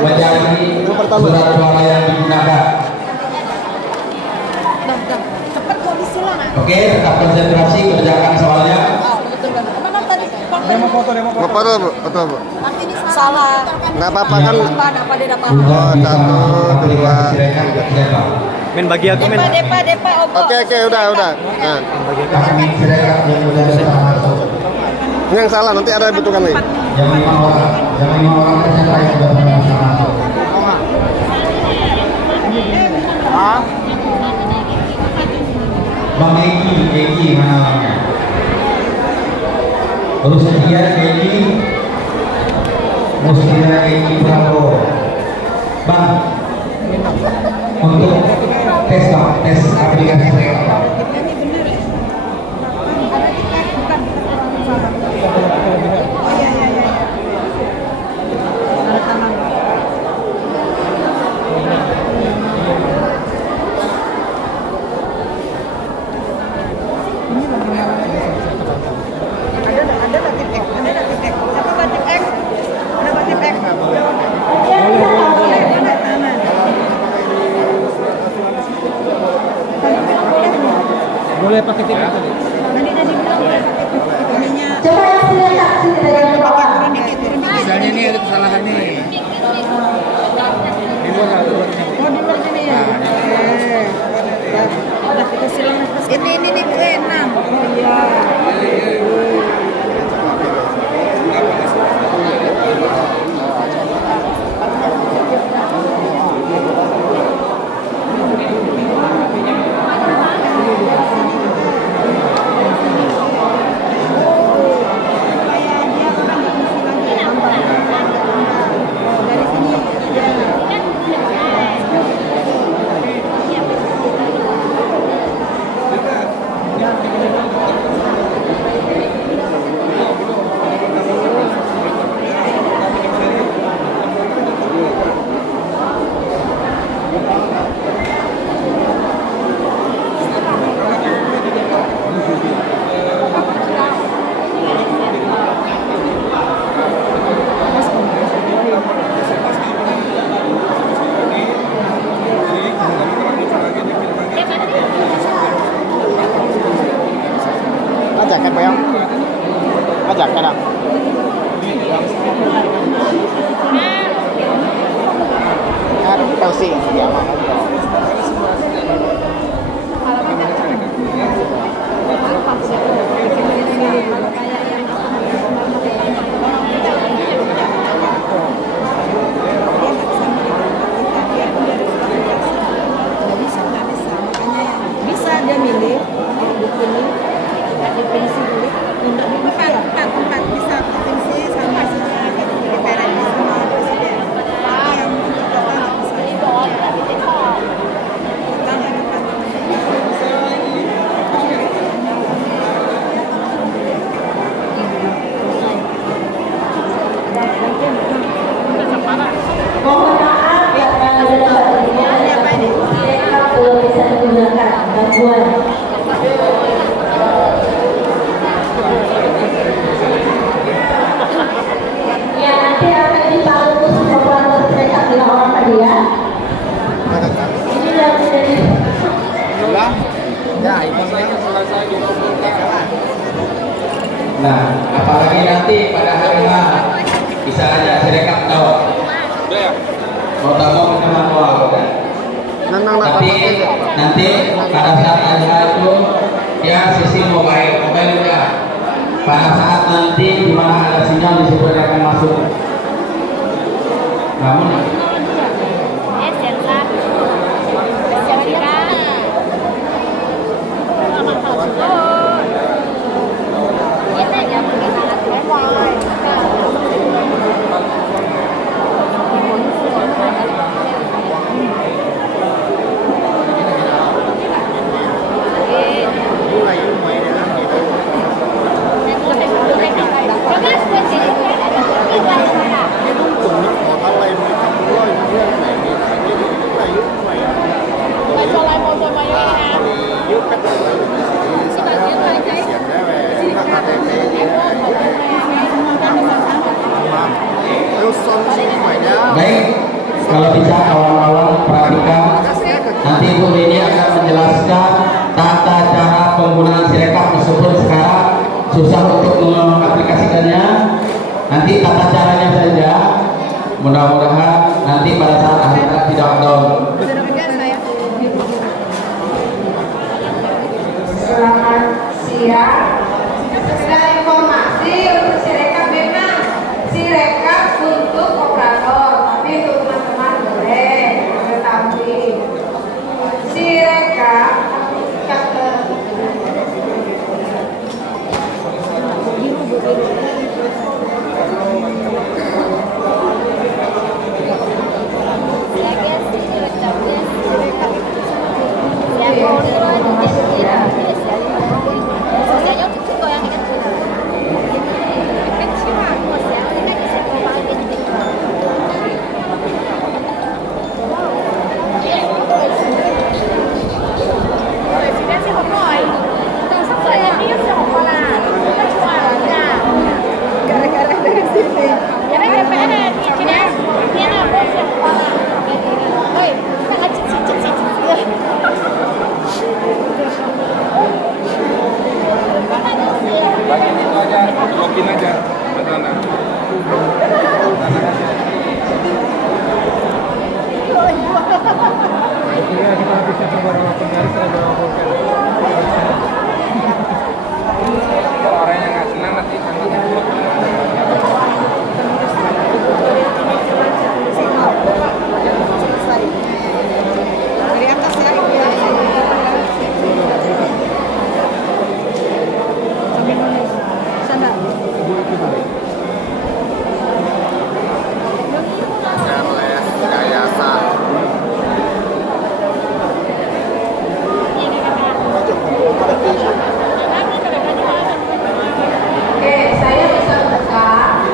menjadi surat suara yang digunakan. Cepat kok disilang. Oke, tetap konsentrasi kerjakan soalnya. Mana tadi? Demo foto. Foto Bu. Salah. Nggak apa-apa kan? Apa dia dapat? Oh, 1, 2. Men bagi aku men. Depa, Obo. Oke, udah. Nah, Kami sirekat yang sudah bisa masuk. ini yang salah, nanti ada dibutuhkan lagi. Yang 5 orang peserta yang sudah bisa masuk. Bang Egi mana orangnya? Rustia Egi Prabowo. Bang, untuk tes aplikasi mereka. Boleh pakai tiket. Coba yang sudah saksi dari bawah. Misalnya ini ada kesalahan nih. Di luar ada Oh, di luar sini ya. Ini nih keenam. Iya. Ajakan bayang. Ajakan ah. Tahu sih, ya mah. Bisa dia milih dipilih definisi dulu untuk empat bisa provinsi sama DPR sama presiden. Tapi yang untuk kota nggak bisa. Kota nggak dapat. Mohon maaf karena ada Apa ini? mereka belum bisa menggunakan bantuan. Ya nanti akan dipanggil khusus operator mereka bila orang tadi ya. Ini yang menjadi Ya, itu selesai Nah, apalagi nanti pada hari H bisa aja sirekap tahu. Mau tak mau kita manual kan? Tapi nanti pada saat hari H itu ya sisi mobile juga. Pada saat nanti di mana ada sinyal di situ dia akan masuk. Namun baik, kalau bisa kawan-kawan perhatikan, nanti Bu Lini akan menjelaskan tata cara penggunaan sirekap meskipun sekarang susah untuk mengaplikasikannya. Nanti tata caranya saja, mudah-mudahan nanti pada saat akhir tidak down. Selamat siang. Sekedar informasi untuk sirekap memang sirekap untuk operator, tapi untuk teman-teman boleh. Tetapi sirekap Bagian itu aja, fotokopiin aja. Tanah. Iya, kita bisa beberapa penggaris ada beberapa Kalau orangnya nggak senang nanti sanksinya. Dari atas ya, Ibu ya. Sambil nulis. Sana. Charles Kayasa. Oke, saya bisa buka,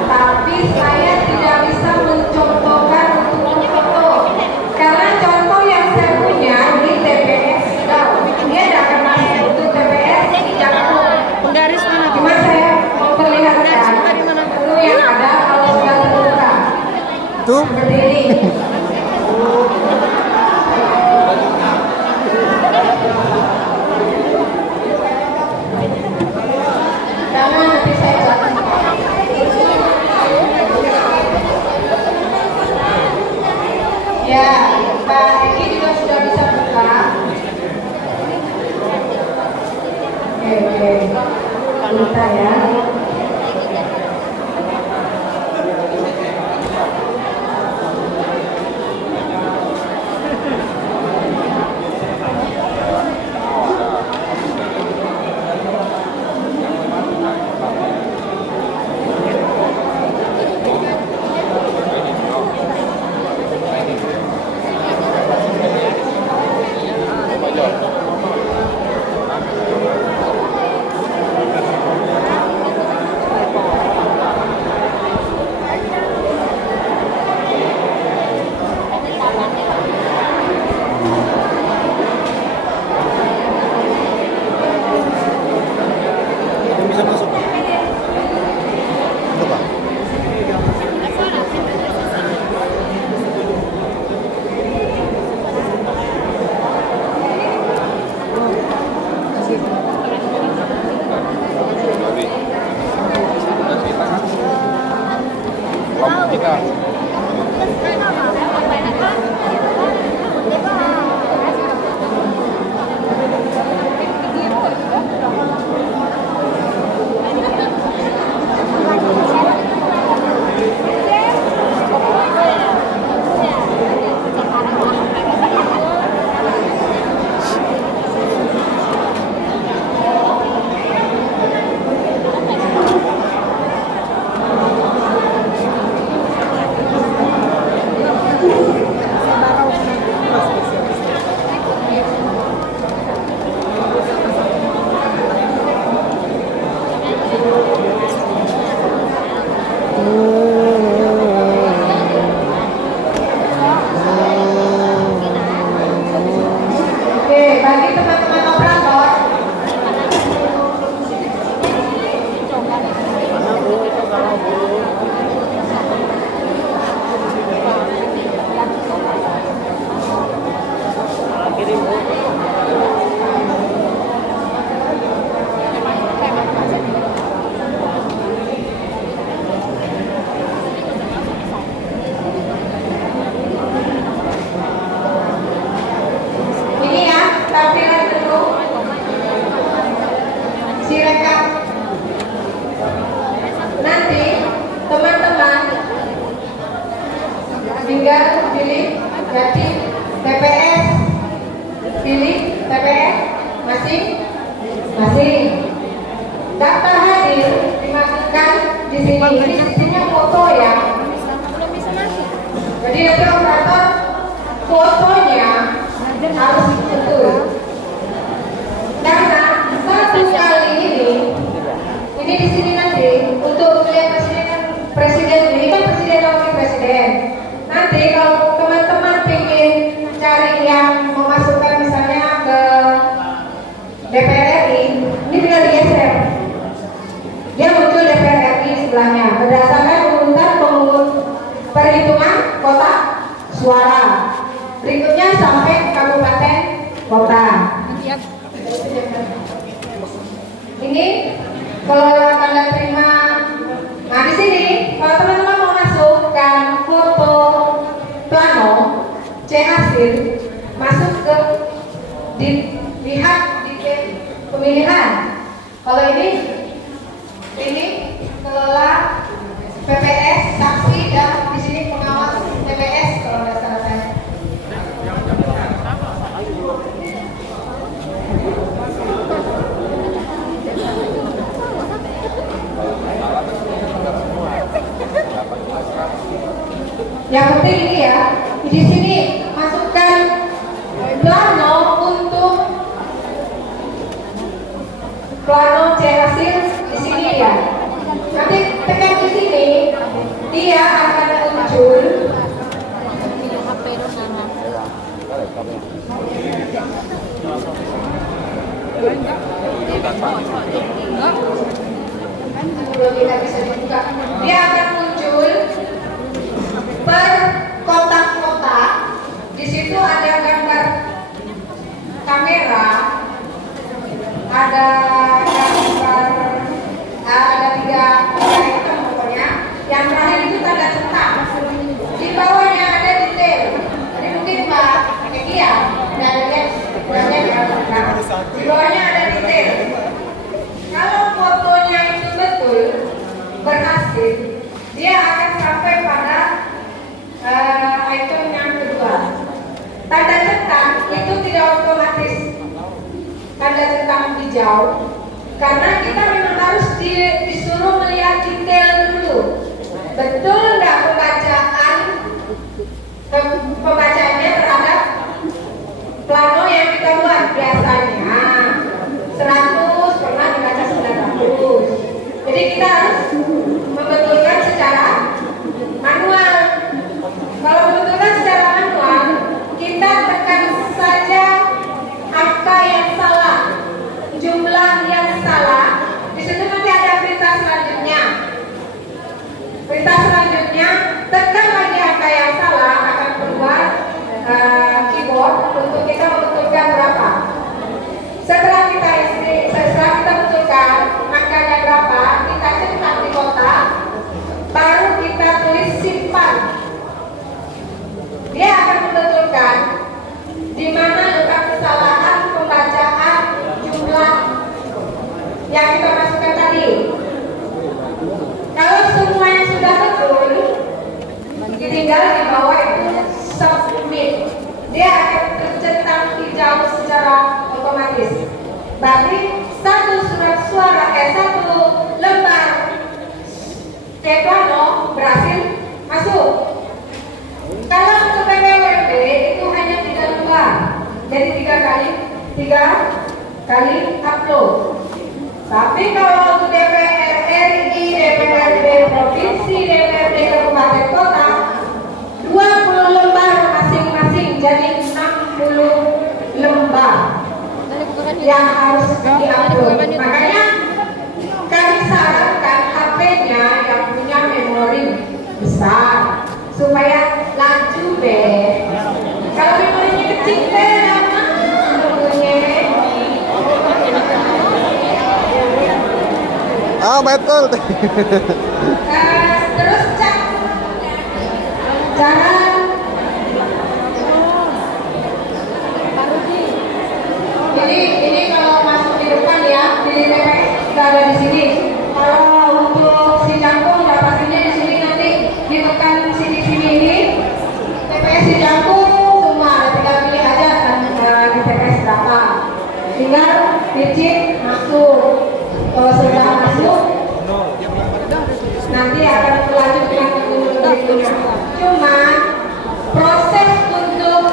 tapi saya tidak bisa mencontohkan untuk foto. Karena contoh yang saya punya di TPS, dia tidak akan masuk untuk TPS, jangan Penggaris mana? cuma saya memperlihatkan menu yang ada kalau sudah terbuka. Tuh. Seperti ini. Karena nanti saya jelasin. Ya, Pak Eki juga sudah bisa buka. Oke. Kita ya. Itu Pak. Kelompok kita. Oke, bagi teman-teman operator, ini ya tampilan dulu si rekap. Nanti teman-teman tinggal pilih jadi TPS, pilih TPS masing-masing. Daftar hadir dimasukkan di sini. Ini sistemnya foto ya. Jadi nanti operator fotonya harus betul. Karena satu kali ini di sini nanti untuk pemilihan presiden ini kan presiden dan wakil presiden. Nanti kalau teman-teman ingin cari yang memasukkan misalnya ke DPR RI, ini tinggal digeser. Dia muncul DPR RI sebelahnya berdasarkan urutan perhitungan kotak suara. Berikutnya sampai kabupaten kota. Ini kalau tanda terima. Nah di sini kalau teman-teman mau masukkan foto plano C hasil masuk ke dilihat di pemilihan. Kalau ini kelola PPS saksi dan di sini pengawas PPS kalau nggak salah saya. Yang penting ini ya, di sini masukkan plano untuk plano C hasil di sini ya. Nanti tekan di sini, dia akan muncul. Belum kita bisa dibuka. Dia akan muncul per kotak-kotak. Di situ ada gambar kamera, ada gambar, ada tiga item pokoknya. Yang terakhir itu tanda cetak. Di bawahnya ada detail. Jadi mungkin Pak Eki ya, ada di bawahnya ada detail. Kalau fotonya itu betul berhasil, dia akan sampai pada item yang kedua. Tanda cetak itu tidak otomatis tanda cetak hijau, karena kita memang harus disuruh melihat detail dulu. Betul nggak pembacaannya terhadap plano yang kita buat? Biasanya 100 pernah dibaca 900. Jadi kita harus membetulkan secara manual. Kalau membetulkan secara manual, kita tekan saja angka yang salah, jumlah yang salah. Di situ nanti ada perintah selanjutnya. Perintah selanjutnya, tekan lagi angka yang salah, akan keluar keyboard untuk kita membetulkan berapa. Setelah kita betulkan angkanya berapa, kita cetak di kotak, baru kita tulis simpan. Dia akan membetulkan di mana letak kesalahan pembacaan jumlah yang kita masukkan tadi. Kalau semuanya sudah betul, tinggal di bawah itu submit. Dia akan tercetak hijau secara otomatis. Berarti satu lembar plano berhasil masuk. Kalau untuk PPWP itu hanya 3 lembar, jadi 3 kali upload. Tapi kalau untuk DPR RI, DPRD provinsi, DPRD kabupaten kota 20 lembar masing-masing, jadi 60 lembar yang harus diupload. Makanya kami sarankan HP-nya yang punya memori besar supaya laju deh. Kalau memorinya kecil deh, betul. Terus jangan ini kalau masuk di depan ya, di TPS kita ada di sini. Kalau untuk si jangkung udah pastinya di sini, nanti ditekan sini ini TPS si jangkung semua, tinggal pilih aja di TPS berapa, tinggal picit masuk. Kalau sudah masuk, pintunya. Cuma proses untuk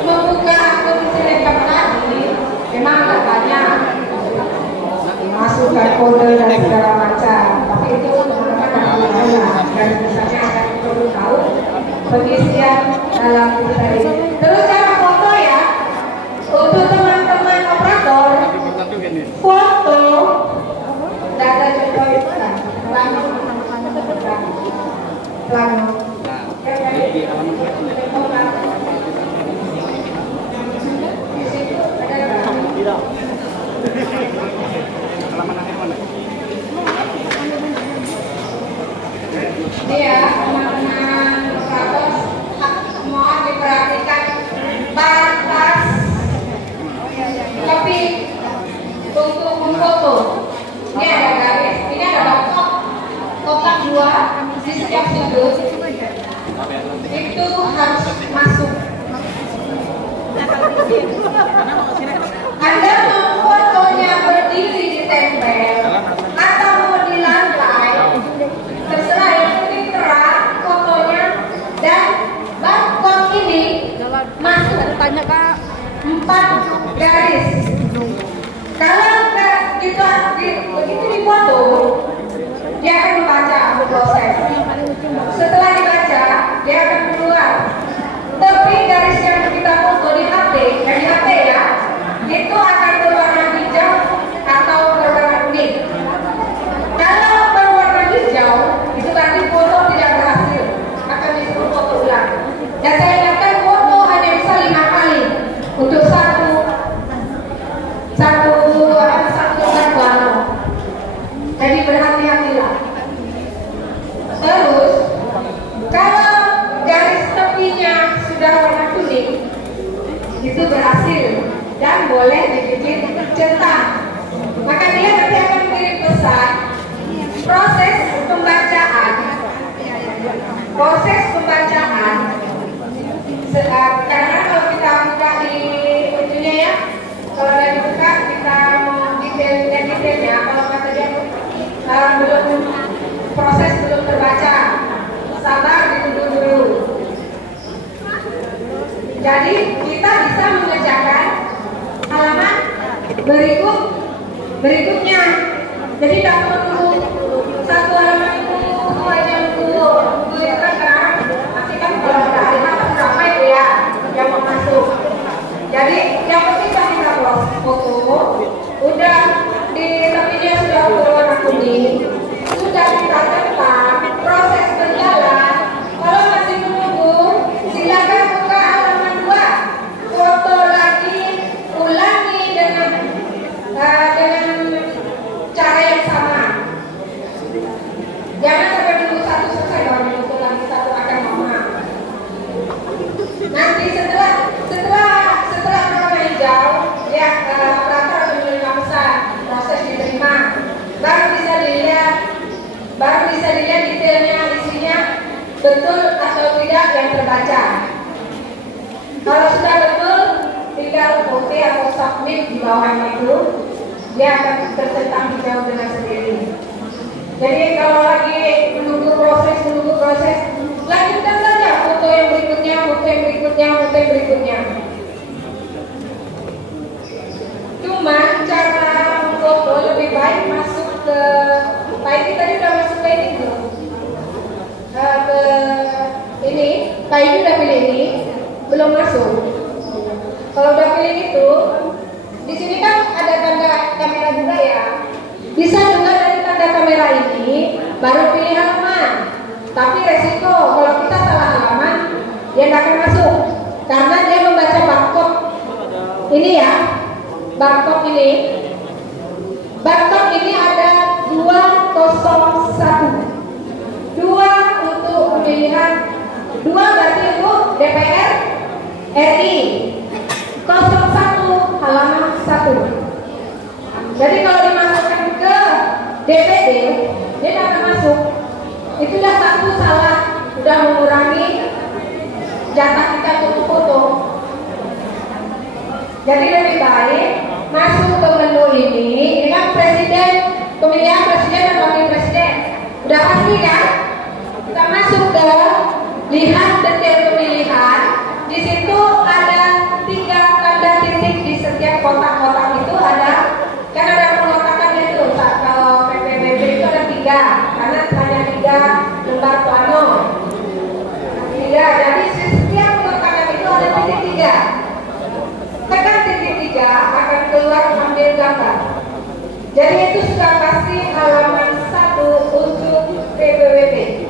membuka akun Sirekap tadi memang agak banyak, masukkan kode dan segala macam. Tapi itu teman-teman nggak perlu tahu lah. Dan misalnya akan perlu tahu pengisian dalam itu tadi. Terus cara foto ya, untuk teman-teman operator, foto data contoh itu kan plano. Ini ya teman-teman operator, mohon diperhatikan batas tapi untuk memfoto ini ada garis, ini ada kotak dua di setiap sudut itu harus masuk. Anda mau fotonya berdiri di tempel atau mau di lantai, terserah, yang penting terang fotonya dan barcode ini masuk 4 garis. Kalau kita begitu difoto, dia akan membaca proses. Setelah dibaca, dia akan keluar. Tapi garis yang kita foto di HP, yang di HP ya, itu akan berwarna hijau atau berwarna kuning. Kalau berwarna hijau, itu berarti foto tidak berhasil, akan disuruh foto ulang. Dan saya ingatkan foto hanya bisa 5 kali untuk satu plano. Jadi berhati-hatilah. Terus kalau garis tepinya sudah warna kuning, itu berhasil dan boleh dibikin cetak. Maka dia nanti akan kirim pesan proses pembacaan. Karena kalau kita buka di ujungnya ya, kalau udah dibuka kita mau detailnya, kalau kata dia proses belum terbaca, sabar ditunggu dulu. Jadi kita bisa mengerjakan halaman berikutnya. Jadi tidak perlu satu halaman itu 2 jam dulu kan. Nanti kan kalau ada halaman berapa itu ya yang mau masuk. Jadi yang penting kan kita foto, udah di tepinya sudah berwarna kuning, sudah kita tekan, proses berjalan. Kalau masih menunggu, silakan buka halaman 2, foto lagi, ulangi dengan cara yang sama. Jangan sampai dulu satu selesai baru foto lagi satu akan lama. Nanti setelah warna hijau, ya operator akan menerima pesan, proses diterima, baru bisa dilihat detailnya, isinya betul atau tidak yang terbaca. Kalau sudah betul, tinggal OK atau submit di bawahnya itu, dia akan tercentang hijau dengan sendiri. Jadi kalau lagi menunggu proses, lanjutkan saja foto yang berikutnya. Cuma cara foto lebih baik masuk ke Pak ini tadi udah masuk ke ini belum? Ke ini, Pak ini udah pilih ini, belum masuk. Kalau udah pilih itu, di sini kan ada tanda kamera juga ya. Bisa juga dari tanda kamera ini baru pilih halaman. Tapi resiko kalau kita salah halaman, dia nggak akan masuk karena dia membaca barcode ini ya. Barcode ini ada 201. 2 untuk pemilihan, 2 berarti untuk DPR RI. 01 halaman 1. Jadi kalau dimasukkan ke DPD, dia tidak akan masuk. Itu sudah satu salah, sudah mengurangi jatah kita untuk foto. Jadi lebih baik masuk ke menu ini kan presiden, pemilihan presiden dan wakil presiden. Udah pasti kan? kita masuk ke lihat detail pemilihan. Di situ ada 3 tanda titik di setiap kotak-kotak itu ada, kan ada pengotakan itu. Kalau PPBB itu ada 3, karena hanya 3 lembar plano. 3, jadi setiap kotakan itu ada titik 3. Tekan titik 3 akan keluar ambil gambar. Jadi itu sudah pasti halaman 1 untuk PPBB.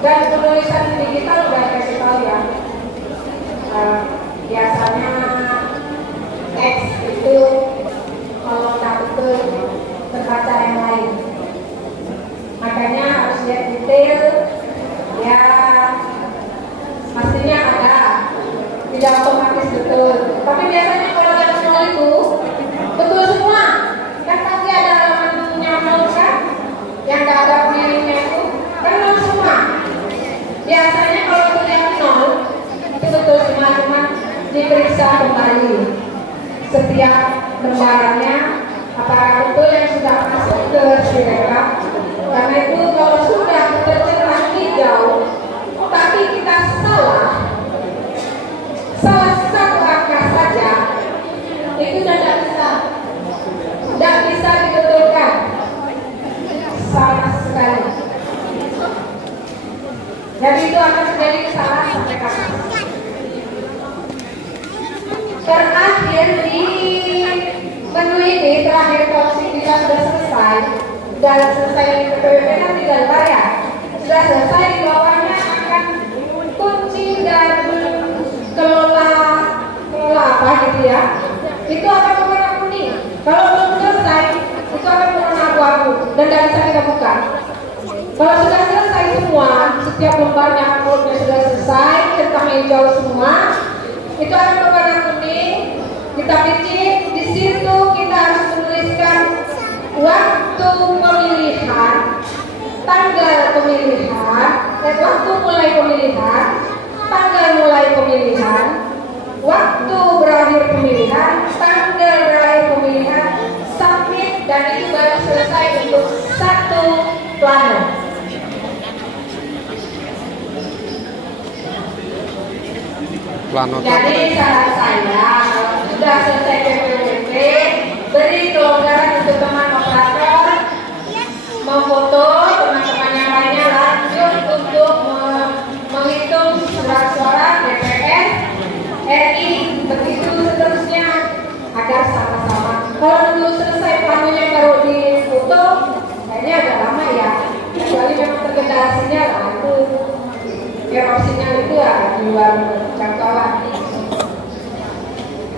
Dan penulisan digital udah kasih tahu ya. Biasanya teks itu kalau nggak betul terbaca yang lain. Makanya harus lihat detail. Ya, pastinya ada. Tidak otomatis betul. Tapi biasanya kalau yang nol itu betul semua. Kan pasti ada alamatnya nol kan? Yang nggak ada pengirimnya itu kan nol semua. Biasanya kalau itu yang nol itu betul semua, cuma diperiksa kembali setiap lembarannya apakah betul yang sudah masuk ke Sirekap. Karena itu kalau sudah tercerah hijau tapi kita salah satu angka saja, itu tidak bisa dibetulkan sama sekali. Jadi itu akan terjadi kesalahan sampai kapan. Terakhir di menu ini, terakhir porsi kita sudah selesai. Sudah selesai PPBB kan 3 lembar ya. Sudah selesai, di bawahnya akan kunci dan kelola apa gitu ya. Itu akan berwarna kuning. Kalau belum selesai, itu akan berwarna abu-abu dan tidak bisa kita buka. Kalau sudah selesai semua, setiap lembarnya kodenya sudah selesai, centang hijau semua, itu akan berwarna kuning. Kita picit, di situ kita harus menuliskan waktu pemilihan, tanggal pemilihan, waktu mulai pemilihan, tanggal mulai pemilihan, waktu berakhir pemilihan, tanggal berakhir pemilihan, submit, dan itu baru selesai untuk 1 plano. Jadi saran saya, kalau sudah selesai PPBB, beri kelonggaran untuk teman operator memfoto, teman-teman yang lainnya lanjut untuk menghitung surat suara DPR RI, begitu seterusnya agar sama-sama. Kalau dulu selesai planonya baru difoto, kayaknya agak lama ya. Kecuali memang terkendala sinyal, itu error sinyal itu ya di luar jangkauan.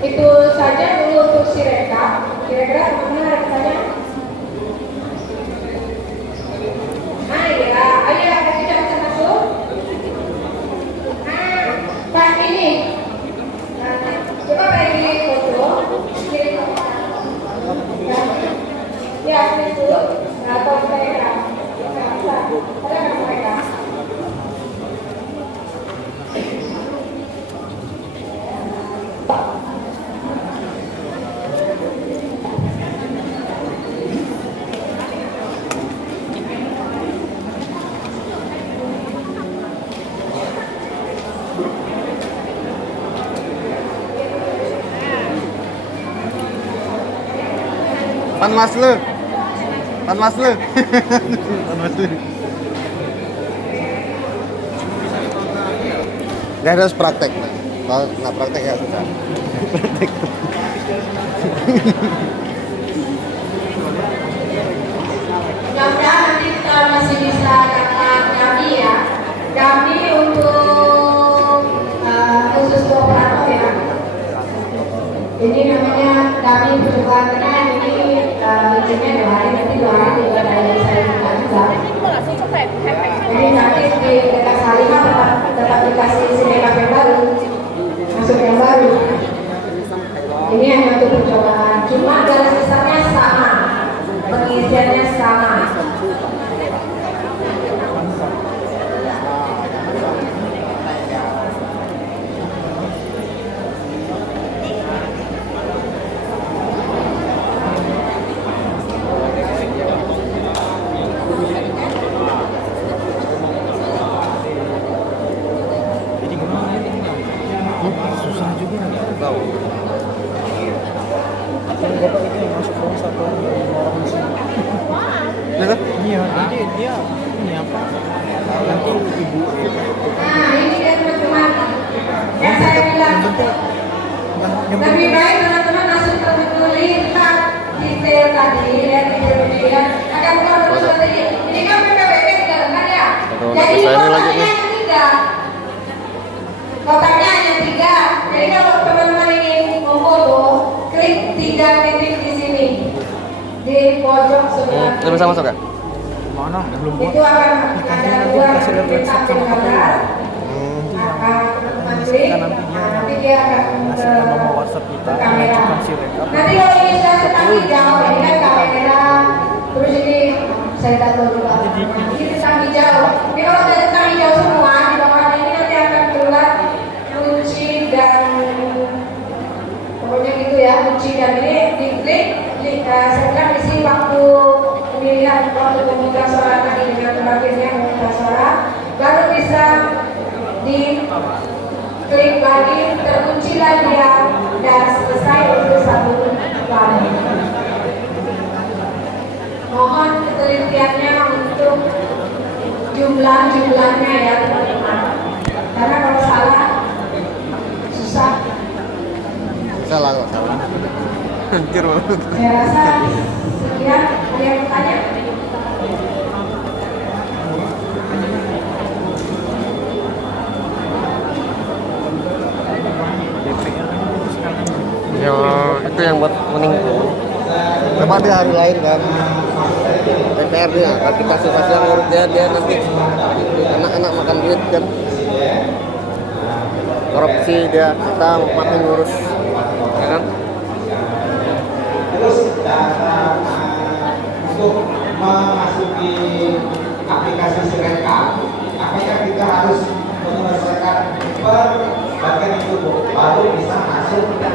Itu saja dulu untuk Sirekap. Kira-kira teman-teman ada pertanyaan? Ya, ayo kita bisa masuk. Pak ini, coba bagi foto. Ya, itu atau mereka. Ada nggak mereka? Panwaslu. Nggak harus praktek. Kalau nggak praktek ya sudah. Praktek. Mudah-mudahan nanti kita masih bisa kata kami ya. Kami untuk khusus operator ya. Ini namanya kami percobaan tengah ini izinnya 2 hari, nanti 2 hari juga dari saya minta juga. Jadi nanti di dekat Salimah tetap dikasih Sirekap yang baru, masuk yang baru. Ini hanya untuk percobaan, cuma garis besarnya sama, pengisiannya sama. tahu. Yang bapak itu yang masuk ruang satu orang di sini. Ya kan? Iya, nanti dia ini apa? Nanti ibu. Nah, ini dia teman-teman. Yang saya bilang, lebih baik teman-teman langsung betul-betul lihat detail tadi, lihat detail. Ada bukan betul tadi. Ini kan PPWP di dalam kan ya. Jadi kotaknya hanya 3. Kotaknya hanya 3. Jadi kalau teman-teman ingin memfoto, klik 3 titik di sini di pojok sebelah. Kita bisa masuk ya? Mana? Belum buat. Itu akan ada 2 peta gambar. Nanti dia akan ke nomor WhatsApp kita. kamera. Nanti kalau ini sudah setanggi jauh, ini kan kamera. Terus ini saya tak tahu juga. Ini setanggi jauh. Ini kalau sudah setanggi jauh semua, di bawah ini nanti akan keluar kunci dan pokoknya gitu ya, kunci dan ini diklik. Saya bilang isi waktu pemilihan waktu pemungutan suara tadi dengan terakhirnya pemungutan suara, baru bisa diklik lagi, terkunci lagi ya, dan selesai untuk 1 kali. Mohon ketelitiannya untuk jumlahnya ya teman-teman, karena kalau salah susah. Salah kok, salah. Hancur banget. Saya rasa sekian. Ada yang bertanya? Ya, itu yang buat kuning tuh. Coba dia hari lahir kan. DPR dia, tapi kasih yang urut dia nanti anak-anak makan duit kan. Korupsi dia, kita makin ngurus, ya kan? Terus untuk memasuki aplikasi Sirekap, apakah kita harus menyelesaikan per bagian itu baru bisa masuk ke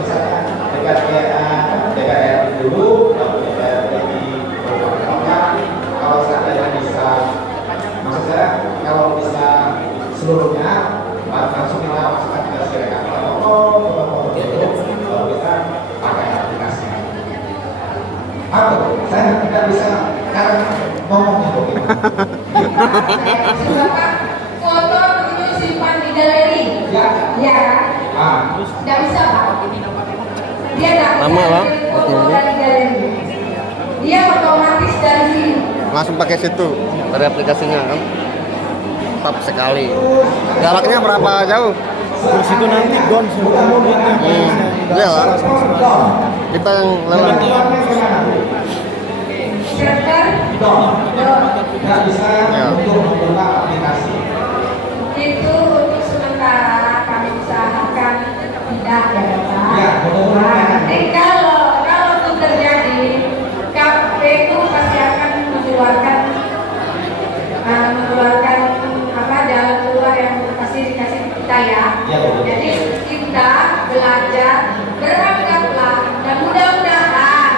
misalnya DPR dulu, DPR di beberapa. Kalau seandainya bisa, maksud saya kalau bisa seluruhnya langsung kita masukkan ke Sirekap. Baru kita pakai aplikasi. Apa? Saya tidak bisa sekarang ngomongnya bagaimana. Bapak foto dulu simpan di galeri. Ya. Ya. Tidak bisa Pak. Dia tidak Lama lah. foto dari galeri. Dia otomatis dari sini. Langsung pakai situ dari aplikasinya kan. Tetap sekali. Jaraknya berapa jauh? Terus itu nanti gon semua itu. Iya lah. Kita yang lewat. Server. Tidak bisa untuk membuka aplikasi. Itu untuk sementara kami usahakan tidak ya Bapak. Ya, Nah, nanti kalau itu terjadi, KPU pasti akan mengeluarkan apa jalan keluar yang pasti dikasih kita ya. Ya, betul. Jadi kita belajar berangkatlah dan mudah-mudahan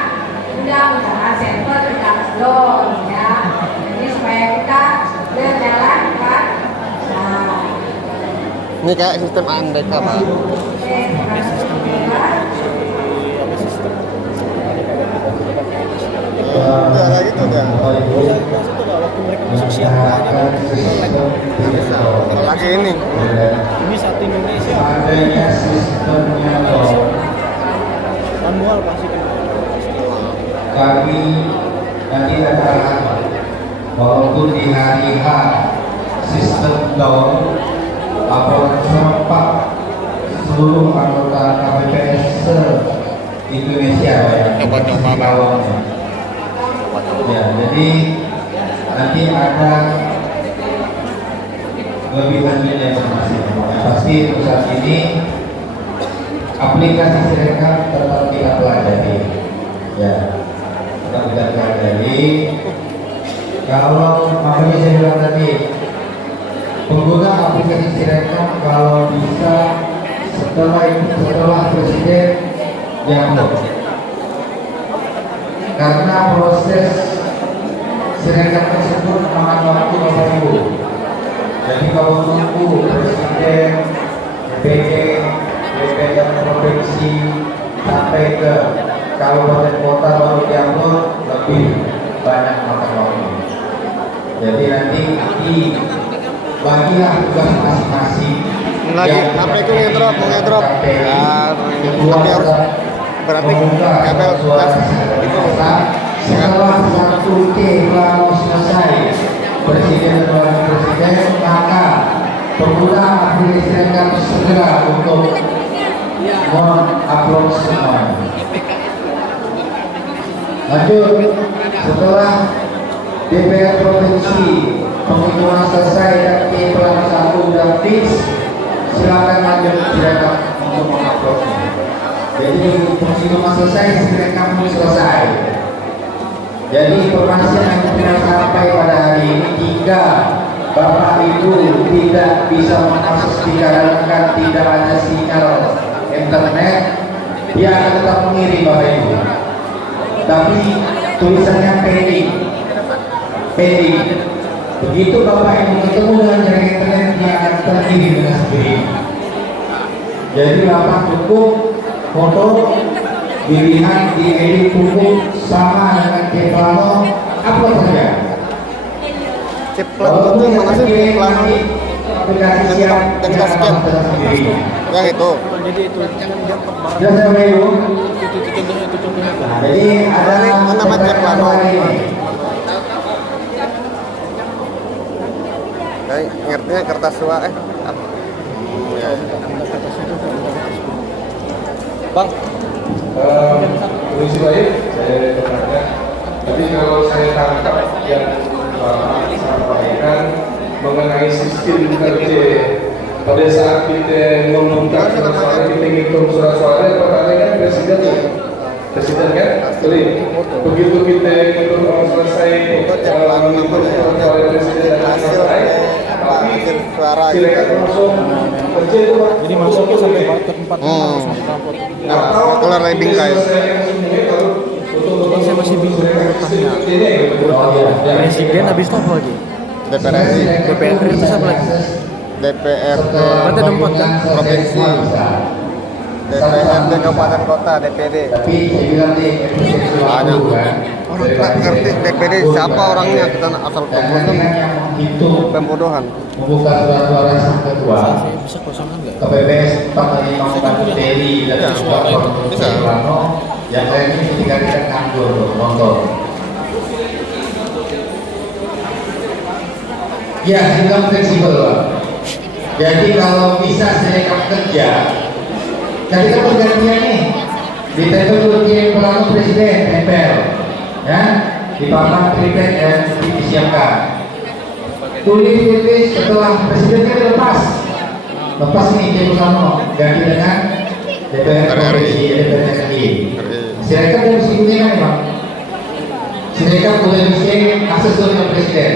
server tidak slow ya. Jadi supaya kita berjalan kan. Nah, Ini kayak sistem AMDK, Pak. Udah kayak gitu kan. Waktu mereka masuk siapa aja. Nggak bisa. Apalagi ini. Ini satu Indonesia. Adanya sistemnya Manual pasti kan. kami nanti ada arahan, walaupun di hari H sistem down laporan serempak seluruh anggota KPPS se-Indonesia Coba-coba. ya, jadi nanti ada lebihannya informasi. Pasti untuk saat ini aplikasi Sirekap tetap kita pelajari ya, tetap kita pelajari. Kalau makanya saya bilang tadi, pengguna aplikasi Sirekap kalau bisa setelah presiden diupload, karena proses Sirekap tersebut memakan waktu 2 minggu. Jadi kalau tunggu presiden, DPD, ke kabupaten kota baru diupload lebih banyak makan waktu. Jadi nanti bagilah tugas masing-masing. Lagi apa itu ngedrop, ngedrop. Ya, tapi harus berarti kabel sudah itu setelah 1 T plano selesai Presiden dan Wakil Presiden, maka pengguna aplikasi harus segera untuk mengupload semua. Lanjut, setelah DPR Provinsi penghitungan selesai dan T plano 1 sudah fix, silakan lanjut silakan untuk menguploadnya. Jadi penghitungan selesai, silakan selesai. Jadi informasi yang kita sampai pada hari ini, 3, Bapak Ibu tidak bisa mengakses dikarenakan tidak ada sinyal internet, dia akan tetap mengirim Bapak Ibu. Tapi tulisannya pending. Begitu Bapak Ibu ketemu dengan jaringan internet, dia akan terkirim dengan sendiri. Jadi Bapak cukup foto, dilihat, diedit cukup sama dengan chip plano, upload saja. Chip plano itu mana sih? Plano aplikasi siap yang kita scan. Yang itu. Jadi itu Sudah sampai Ibu? itu contohnya. Nah, jadi ada Mana nama chip plano? Kayak ngertinya kertas tua apa? Ya. Bang, Polisi baik, saya bertanya. Tapi kalau saya tangkap yang Bapak sampaikan mengenai sistem kerja pada saat kita meminta surat suara, kita ngitung surat suara, pertanyaan kan presiden kan, jadi begitu kita ngitung selesai menghitung surat suara presiden dan selesai, tapi suara silakan langsung kerja itu Pak. Jadi masuknya sampai ke tempat keluar dari bingkai. Saya masih bingung urutannya. Presiden habis itu apa lagi? DPR RI, DPR itu apa lagi? DPRD Berarti ada 4 kan? provinsi, DPRD kabupaten kota, DPD. Tapi saya bilang nih, Banyak. Orang nggak ngerti DPD siapa orangnya, kita asal dan pembodohan. dengan yang menghitung Pembodohan. membuka surat suara sang ketua Saya bisa kosongan nggak? KPPS tempat menyeimbangkan materi dan juga Bisa. plano yang lainnya ketika kita nganggur nonton. Ya, sistem fleksibel Pak. Jadi kalau bisa serikat kerja, jadi kan pergantian nih ditempel tim plano presiden tempel, ya dipasang triplet dan disiapkan. Tulis setelah presidennya lepas nih dia bersama ganti dengan DPR provinsi, DPR RI. Silakan dia mesti gunakan Pak. Silakan boleh bisa akses dengan presiden.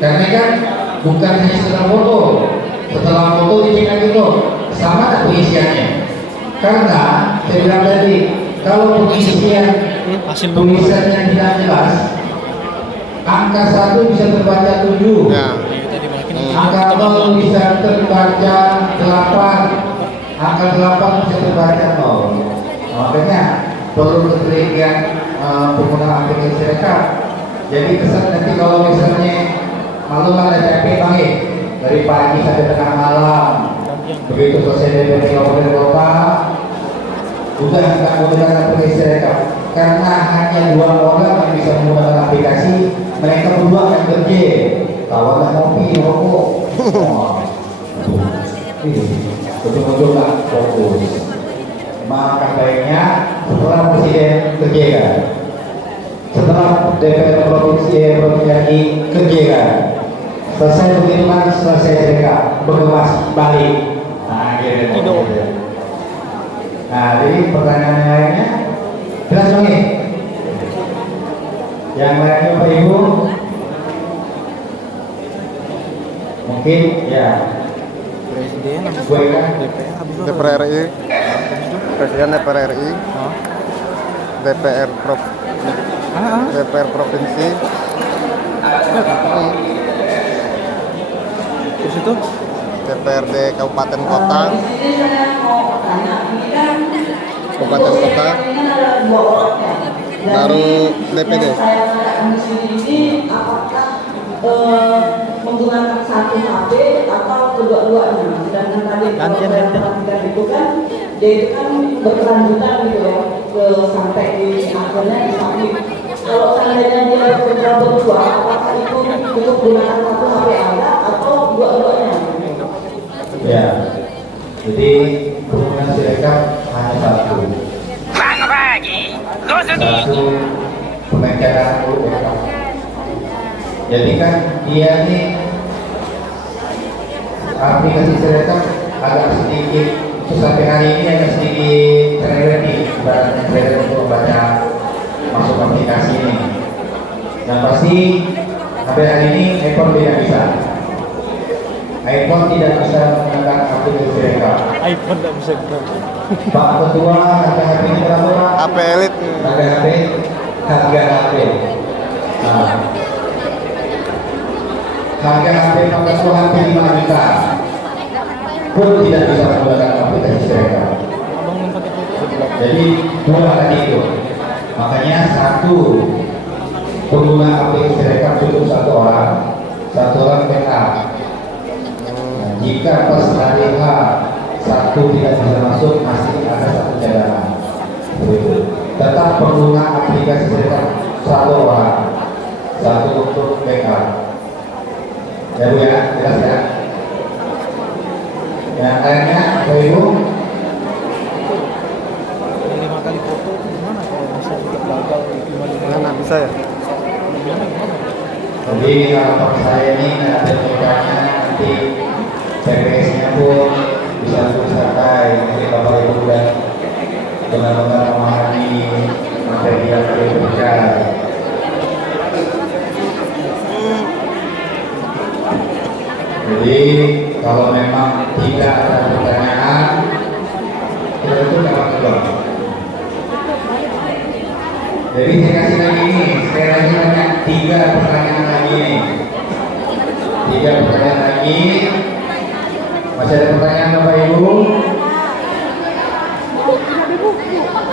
Karena kan bukan hanya setelah foto dicek lagi tuh sama tak pengisiannya. Karena saya bilang tadi kalau pengisian tulisannya tidak jelas, angka 1 bisa terbaca 7, Ya. angka 0 bisa terbaca 8, angka 8 bisa terbaca 0. Makanya perlu ketelitian penggunaan aplikasi rekap. Jadi kesan nanti kalau misalnya malam ada capek banget dari pagi sampai tengah malam, begitu selesai dari kabupaten kota udah nggak menggunakan aplikasi rekap karena hanya 2 orang yang bisa menggunakan aplikasi, mereka berdua akan kerja kawan ngopi rokok betul-betul nggak fokus. Maka baiknya setelah presiden kerja kan, setelah DPR provinsi kerja kan, selesai pengiriman, selesai mereka berkemas balik. Nah, gitu. Nah, jadi pertanyaan lainnya jelas dong ya? Yang lainnya Pak Ibu? Mungkin ya. Presiden Gue kan DPR RI, Presiden DPR RI, DPR provinsi, terus itu DPRD kabupaten kota, kabupaten kota, baru DPD. Menggunakan satu HP atau kedua-duanya, sedangkan tadi itu kan dia itu kan berkelanjutan gitu ya sampai di akhirnya disubmit. Kalau seandainya dia berdua, apakah itu untuk gunakan satu HP Anda atau dua-duanya? Ya, jadi hubungan sirekap hanya satu. Satu pengejaran UMKM. Jadi kan dia nih aplikasi sirekap agak sedikit sampai hari ini agak sedikit terlewat nih, ibaratnya terlewat untuk membaca masuk aplikasi ini. Yang pasti sampai hari ini iPhone tidak bisa. iPhone tidak bisa menggunakan aplikasi sirekap. iPhone tidak bisa. Pak Ketua, harga HP ini berapa? HP elit. Harga HP. Nah, harga HP Pak Ketua HP 5 juta pun tidak bisa menggunakan aplikasi sirekap. Jadi dua tadi itu. Makanya satu pengguna aplikasi sirekap cukup satu orang backup. Nah, jika pas hari H satu tidak bisa masuk, masih ada satu cadangan. Begitu. Tetap pengguna aplikasi sirekap satu orang, satu untuk backup. Ya Bu ya, jelas ya. Yang lainnya, Bapak Ibu. 5 kali foto gimana kalau misalnya juga gagal Mana bisa ya? Jadi kalau saya ini ada ceritanya nanti TPS-nya pun bisa selesai. Jadi Bapak Ibu dan benar-benar memahami materi yang diberikan. Jadi kalau memang tidak ada pertanyaan, kita tutup dengan kedua. Jadi saya kasih lagi ini, saya lagi tanya 3 pertanyaan lagi nih. 3 pertanyaan lagi. Masih ada pertanyaan Bapak Ibu?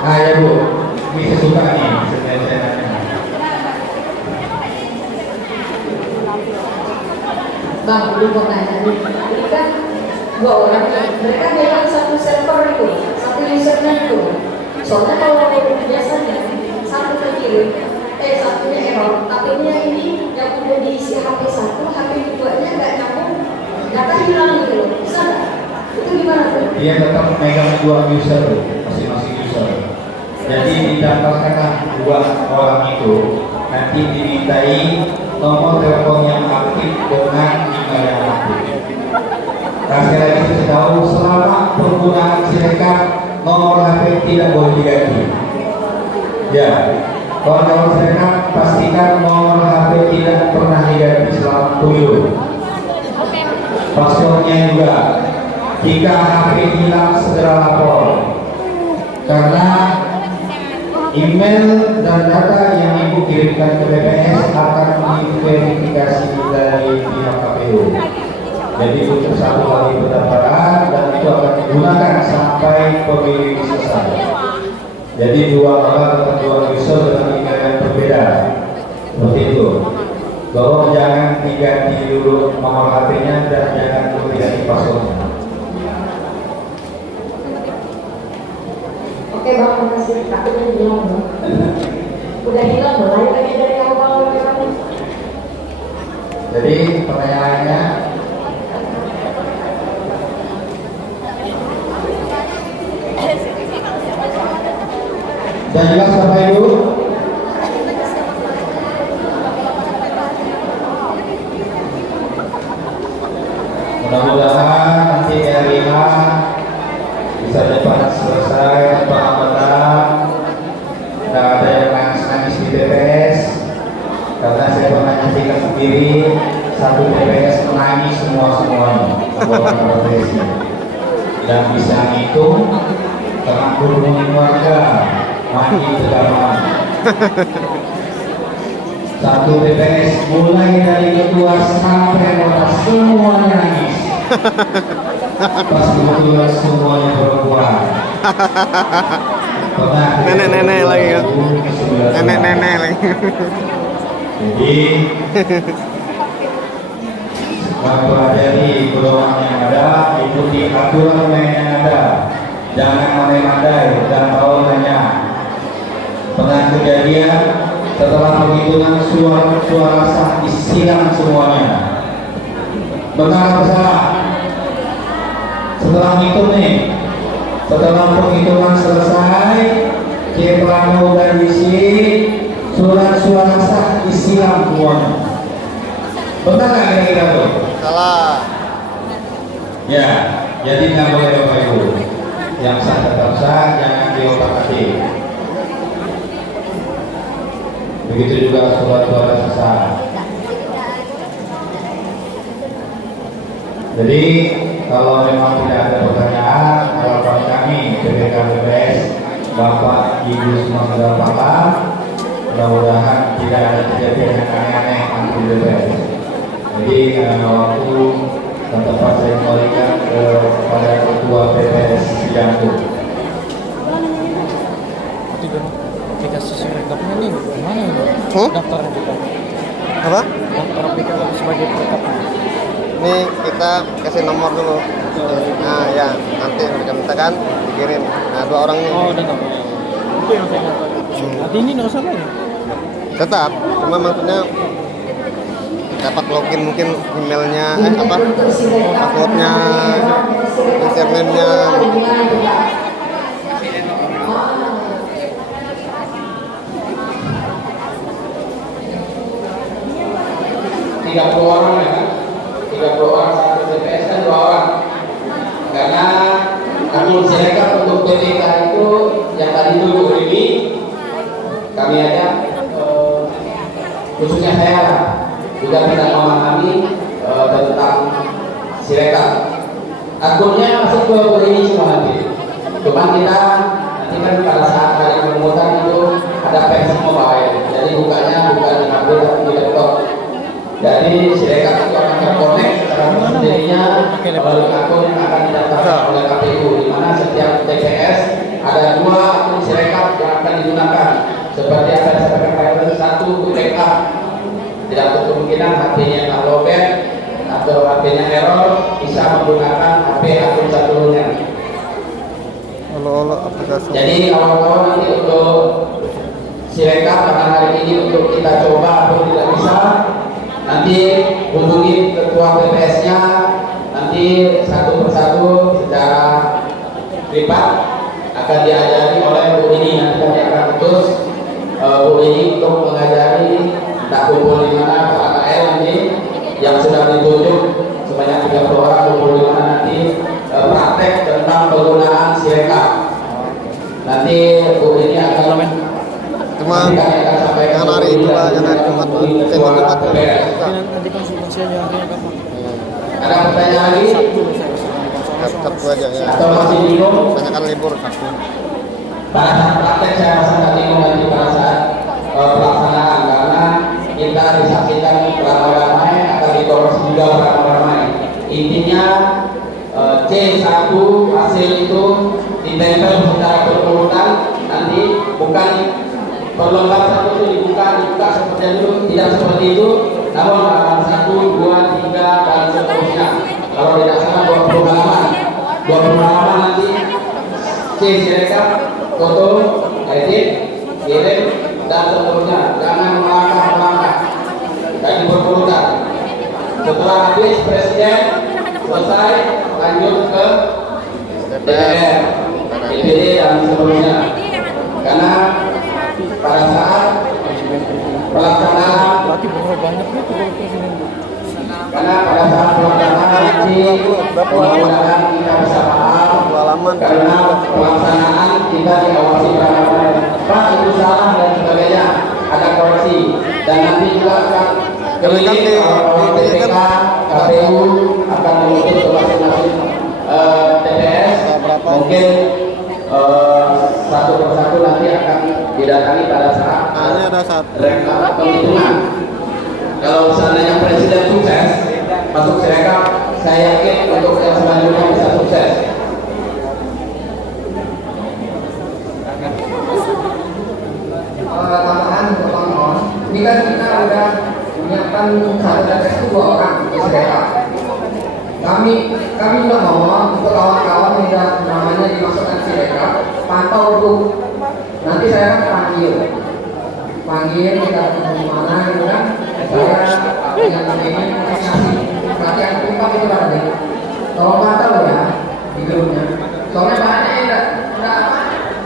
Ah ya Bu, ini saya suka nih, saya nanya. Bang, belum pertanyaan ini kan 2 orang, mereka memang satu server itu, satu usernya itu. Soalnya kalau biasanya satu kecil, satunya error, HP-nya ini yang udah diisi HP 1, HP 2-nya nggak nyambung, data hilang gitu loh. Bisa nggak? Itu gimana tuh? Dia tetap memegang 2 user, masing-masing user. Jadi didapatkan 2 orang itu, nanti dimintai nomor telepon yang aktif dengan email yang aktif. Kasih lagi saya tahu, selama penggunaan sirekap nomor HP tidak boleh diganti. Ya, kalau nomor sirekap pastikan nomor HP tidak pernah diganti selama pemilu. Passwordnya juga. Jika HP hilang segera lapor. Karena email dan data yang Ibu kirimkan ke BPS akan diverifikasi dari pihak KPU. Jadi untuk 1 kali pendaftaran dan itu akan digunakan sampai pemilu selesai. Jadi 2 orang atau 2 user dengan email yang berbeda. Seperti itu. Tolong jangan diganti dulu nomor HP-nya dan jangan diganti passwordnya. Oke Bang, makasih. Takutnya hilang Bang. Udah hilang loh, lain lagi dari awal memang. Jadi pertanyaannya, sudah jelas Bapak Ibu? Mudah-mudahan nanti hari H bisa cepat selesai tanpa hambatan. Tidak ada yang nangis-nangis di TPS, karena saya pernah nyaksikan sendiri satu TPS menangis semuanya anggota profesi dan bisa ngitung tengah berhubungan warga mati tegaman. Satu TPS mulai dari ketua sampai anggota semuanya nangis. Pas kebetulan semuanya perempuan. Nenek-nenek lagi ya. Nenek-nenek lagi. Jadi mempelajari peluang yang ada, ikuti aturan main yang ada, jangan mandai-mandai dan tahu hanya. Pernah kejadian setelah penghitungan suara sah disilang semuanya. Benar apa salah? Setelah hitung nih, setelah penghitungan selesai, Kepala dan isi surat suara sah disilang semuanya. Benar nggak kira-kira tuh? Salah. Ya, jadi nggak boleh Bapak Ibu. Yang sah tetap sah, jangan diotak-atik. Begitu juga surat-surat sah. Jadi kalau memang tidak ada pertanyaan, harapan kami PPK BPS, Bapak Ibu semua sudah paham. Mudah-mudahan tidak ada kejadian yang aneh-aneh di BPS. Jadi karena waktu dan tempat saya kembalikan kepada Ketua PPS Cijantung. Aplikasi rekapnya nih gimana ini? Daftar kita. Apa? Daftar aplikasi sebagai rekapnya. Ini kita kasih nomor dulu. Nah ya, nanti mereka mintakan dikirim. Nah 2 orang ini. Oh, udah tahu. Itu yang saya nggak tahu. Nanti ini nggak usah lagi. Tetap, cuma maksudnya dapat login mungkin emailnya, passwordnya, username-nya. 30 orang ya kan? 30 orang satu TPS kan 2 orang. Karena akun Sirekap untuk PPK itu yang tadi dulu ini kami ada khususnya saya juga tidak memahami tentang Sirekap. Akunnya masuk ke ini semua nanti. Cuma kita nanti kan pada saat kali memutar itu ada versi mobile. Jadi bukan di HP tapi di laptop. Jadi Sirekap itu akan terkonek secara sendirinya melalui akun yang akan didaftarkan oleh KPU, di mana setiap TPS ada 2 akun Sirekap yang akan digunakan. Seperti yang saya sampaikan tadi, 1 untuk backup. Tidak untuk kemungkinan HP-nya tak lowbat atau HP-nya error, bisa menggunakan HP akun satunya. Aplikasi. Jadi kawan-kawan nanti untuk Sirekap pada hari ini untuk kita coba atau tidak bisa, nanti hubungi ketua PPS-nya, nanti satu persatu secara privat akan diajari oleh Bu ini. Nanti kami akan utus Bu ini untuk mengajari entah kumpul di mana Pak AKL nanti yang sudah ditunjuk sebanyak 30 orang kumpul di mana nanti praktek tentang penggunaan Sirekap. Nanti Bu ini akan Cuma yang hari itu lah, yang hari Jumat lah. Nanti konsultasinya hari kapan? Ada pertanyaan lagi? Sabtu aja ya. Atau masih bingung? Banyak kan libur Sabtu. Pada saat praktek saya rasa nggak bingung nanti pada saat pelaksanaan, karena kita disaksikan ramai-ramai akan diproses juga ramai-ramai. Intinya C1 hasil itu ditempel secara berurutan, nanti bukan perlembar satu itu dibuka seperti itu, tidak seperti itu, namun halaman 1, 2, 3 dan seterusnya. Kalau tidak salah 20 halaman nanti C Sirekap, foto, edit, kirim dan seterusnya. Jangan melangkah, lagi berurutan. Setelah habis presiden selesai, lanjut ke DPR, DPD dan seterusnya. Karena pada saat pelaksanaan, karena pada saat pelaksanaan nanti mudah-mudahan kita bisa paham, karena pelaksanaan kita diawasi Pak itu salah dan sebagainya, ada koreksi, dan nanti juga akan keliling PPK, KPU akan menuntut ke masing-masing TPS, mungkin satu persatu nanti akan didatangi pada saat penghitungan. Kalau seandainya presiden sukses masuk Sirekap, saya yakin untuk yang selanjutnya bisa sukses. kita udah menyiapkan satu TPS itu 2 orang di Sirekap. Kami juga ngomong untuk kawan-kawan yang udah namanya dimasukkan Sirekap, pantau dulu. Nanti saya akan panggil kita ketemu di mana gitu kan. Saya yang ini kasih pelatihan privat itu kan nanti. Tolong pantau ya di grupnya. Soalnya bahannya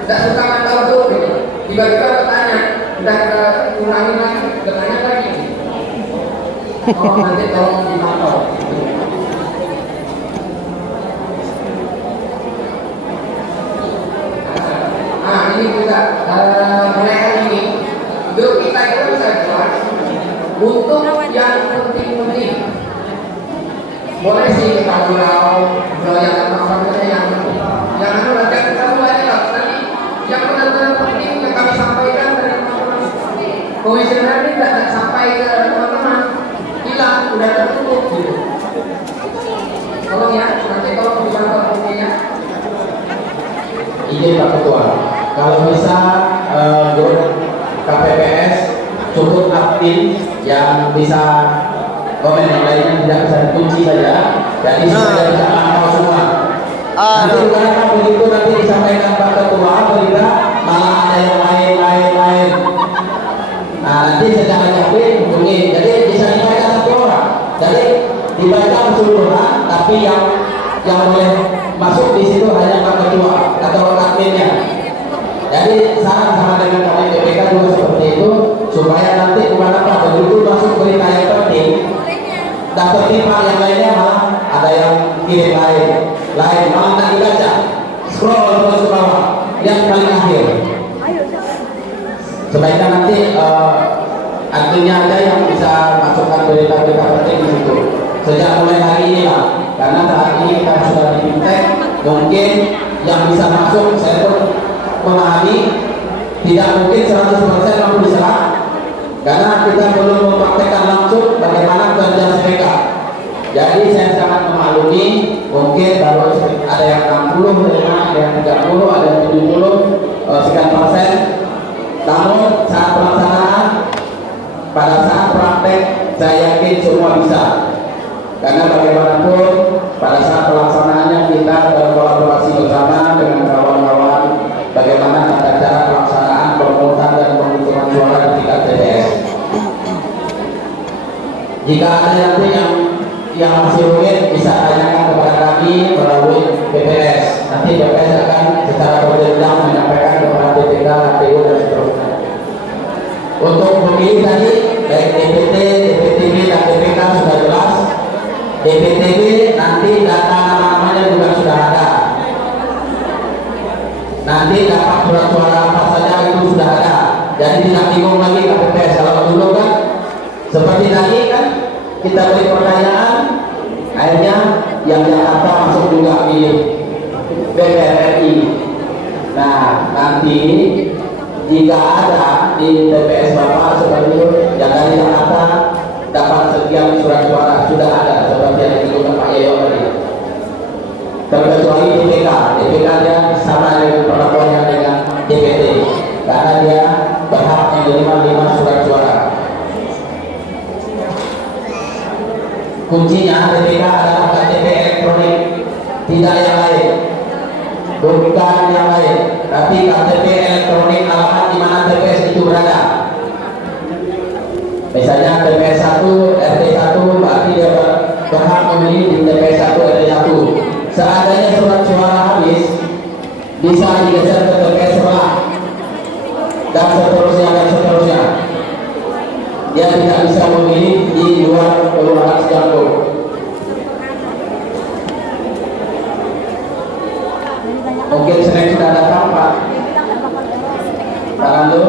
tidak suka pantau tuh gitu. Tiba-tiba bertanya, udah kita ulangi lagi, bertanya lagi. Oh nanti tolong dipantau. Nah ini juga mulai hari ini grup kita itu bisa jelas untuk yang penting-penting. Boleh sih kita gurau yang maksudnya yang nanti kita mulai lah. Nanti yang benar-benar penting yang kami sampaikan dari teman-teman komisioner ini tidak sampai ke teman-teman, hilang, udah tertutup gitu. Tolong ya, nanti tolong dipantau buktinya. Izin Pak Ketua, kalau bisa grup KPPS cukup aktif yang bisa komen, yang lainnya tidak bisa dikunci saja, jadi supaya bisa mantau semua. Nanti karena begitu nanti disampaikan Pak Ketua, berita malah ada yang lain. Nah nanti secara yakin mungkin, jadi bisa dibaca satu orang, jadi dibaca keseluruhan, tapi yang boleh masuk di situ hanya Pak Ketua atau adminnya. Jadi saran sama dengan kami BPK juga seperti itu, supaya nanti kemana-mana begitu masuk berita yang penting, dan tertimpa yang lainnya malah ada yang kirim lain malah tak dibaca, scroll terus ke bawah yang paling akhir. Sebaiknya nanti adminnya aja yang bisa masukkan berita-berita penting di situ. Sejak mulai hari ini lah, karena saat ini kita sudah di fintech, mungkin yang bisa masuk saya pun memahami tidak mungkin 100% mampu diserap, karena kita belum mempraktekkan langsung bagaimana kerja SPK. Jadi saya sangat memaklumi, mungkin baru ada yang 60, ada yang 30, ada yang 70 sekian persen. Namun saat pelaksanaan, pada saat praktek, saya yakin semua bisa. Karena bagaimanapun pada saat pelaksanaannya kita berkolaborasi bersama dengan kawan-kawan bagaimana tata cara pelaksanaan pemungutan dan penghitungan suara di tingkat TPS. Jika ada yang masih rumit bisa tanyakan kepada kami melalui BPS. Nanti BPS akan secara berjenjang menyampaikan kepada BPK, KPU dan seterusnya. Untuk memilih tadi baik DPT, DPTB dan DPK sudah jelas. DPTB nanti data nama-namanya juga sudah ada. Nanti dapat surat suara apa saja itu sudah ada. Jadi tidak bingung lagi KPPS. Kalau dulu kan seperti tadi kan kita beri pertanyaan, akhirnya yang Jakarta masuk juga pilih BPRI. Nah nanti jika ada di TPS Bapak seperti itu yang dari Jakarta dapat sekian surat suara sudah ada seperti yang dilakukan Pak Yoyo tadi. Terkecuali DPK nya sama dengan perlakuannya dengan DPT karena dia berhak menerima 5 surat suara. Kuncinya DPK adalah KTP elektronik, tidak yang lain, bukan yang lain, tapi KTP elektronik alamat di mana TPS itu berada. Misalnya TPS 1, RT 1, berarti dia berhak memilih di TPS 1, RT 1. Seandainya surat suara habis, bisa digeser ke TPS sebelah, dan seterusnya. Dia tidak bisa memilih di luar kelurahan Sejago. Mungkin sering sudah datang Pak Randu.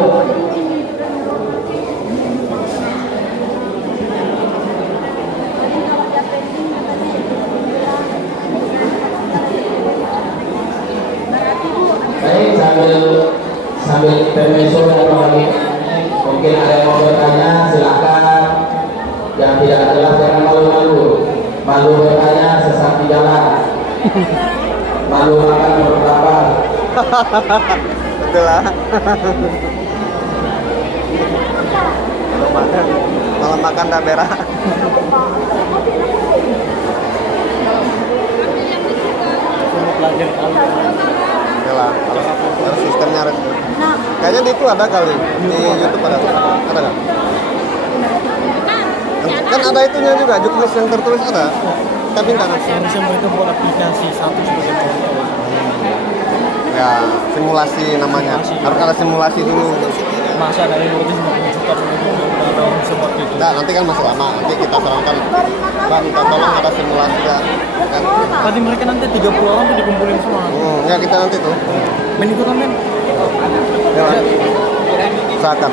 Baik, sambil intermezzo dan lagi mungkin ada yang mau bertanya silakan. Yang tidak jelas jangan malu bertanya sesat di jalan, malu makan berkabar. Betul lah. Malam makan dabera. Oke lah, harus sistemnya harus. Kayaknya di itu ada kali di YouTube ada nggak? Kan ada itunya juga, juknis yang tertulis ada. Kita minta kan? Harusnya mereka buat aplikasi satu sebagai contoh. Ya, simulasi namanya. Harus ada simulasi dulu. Masa dari 250 juta seperti itu. Nah, nanti kan masih lama. Nanti kita sarankan, Pak, minta tolong ada simulasi ya. Kan? Tadi mereka nanti 30 orang tuh dikumpulin semua. Ya kita nanti tuh. Main ikutan men. Ya, usahakan.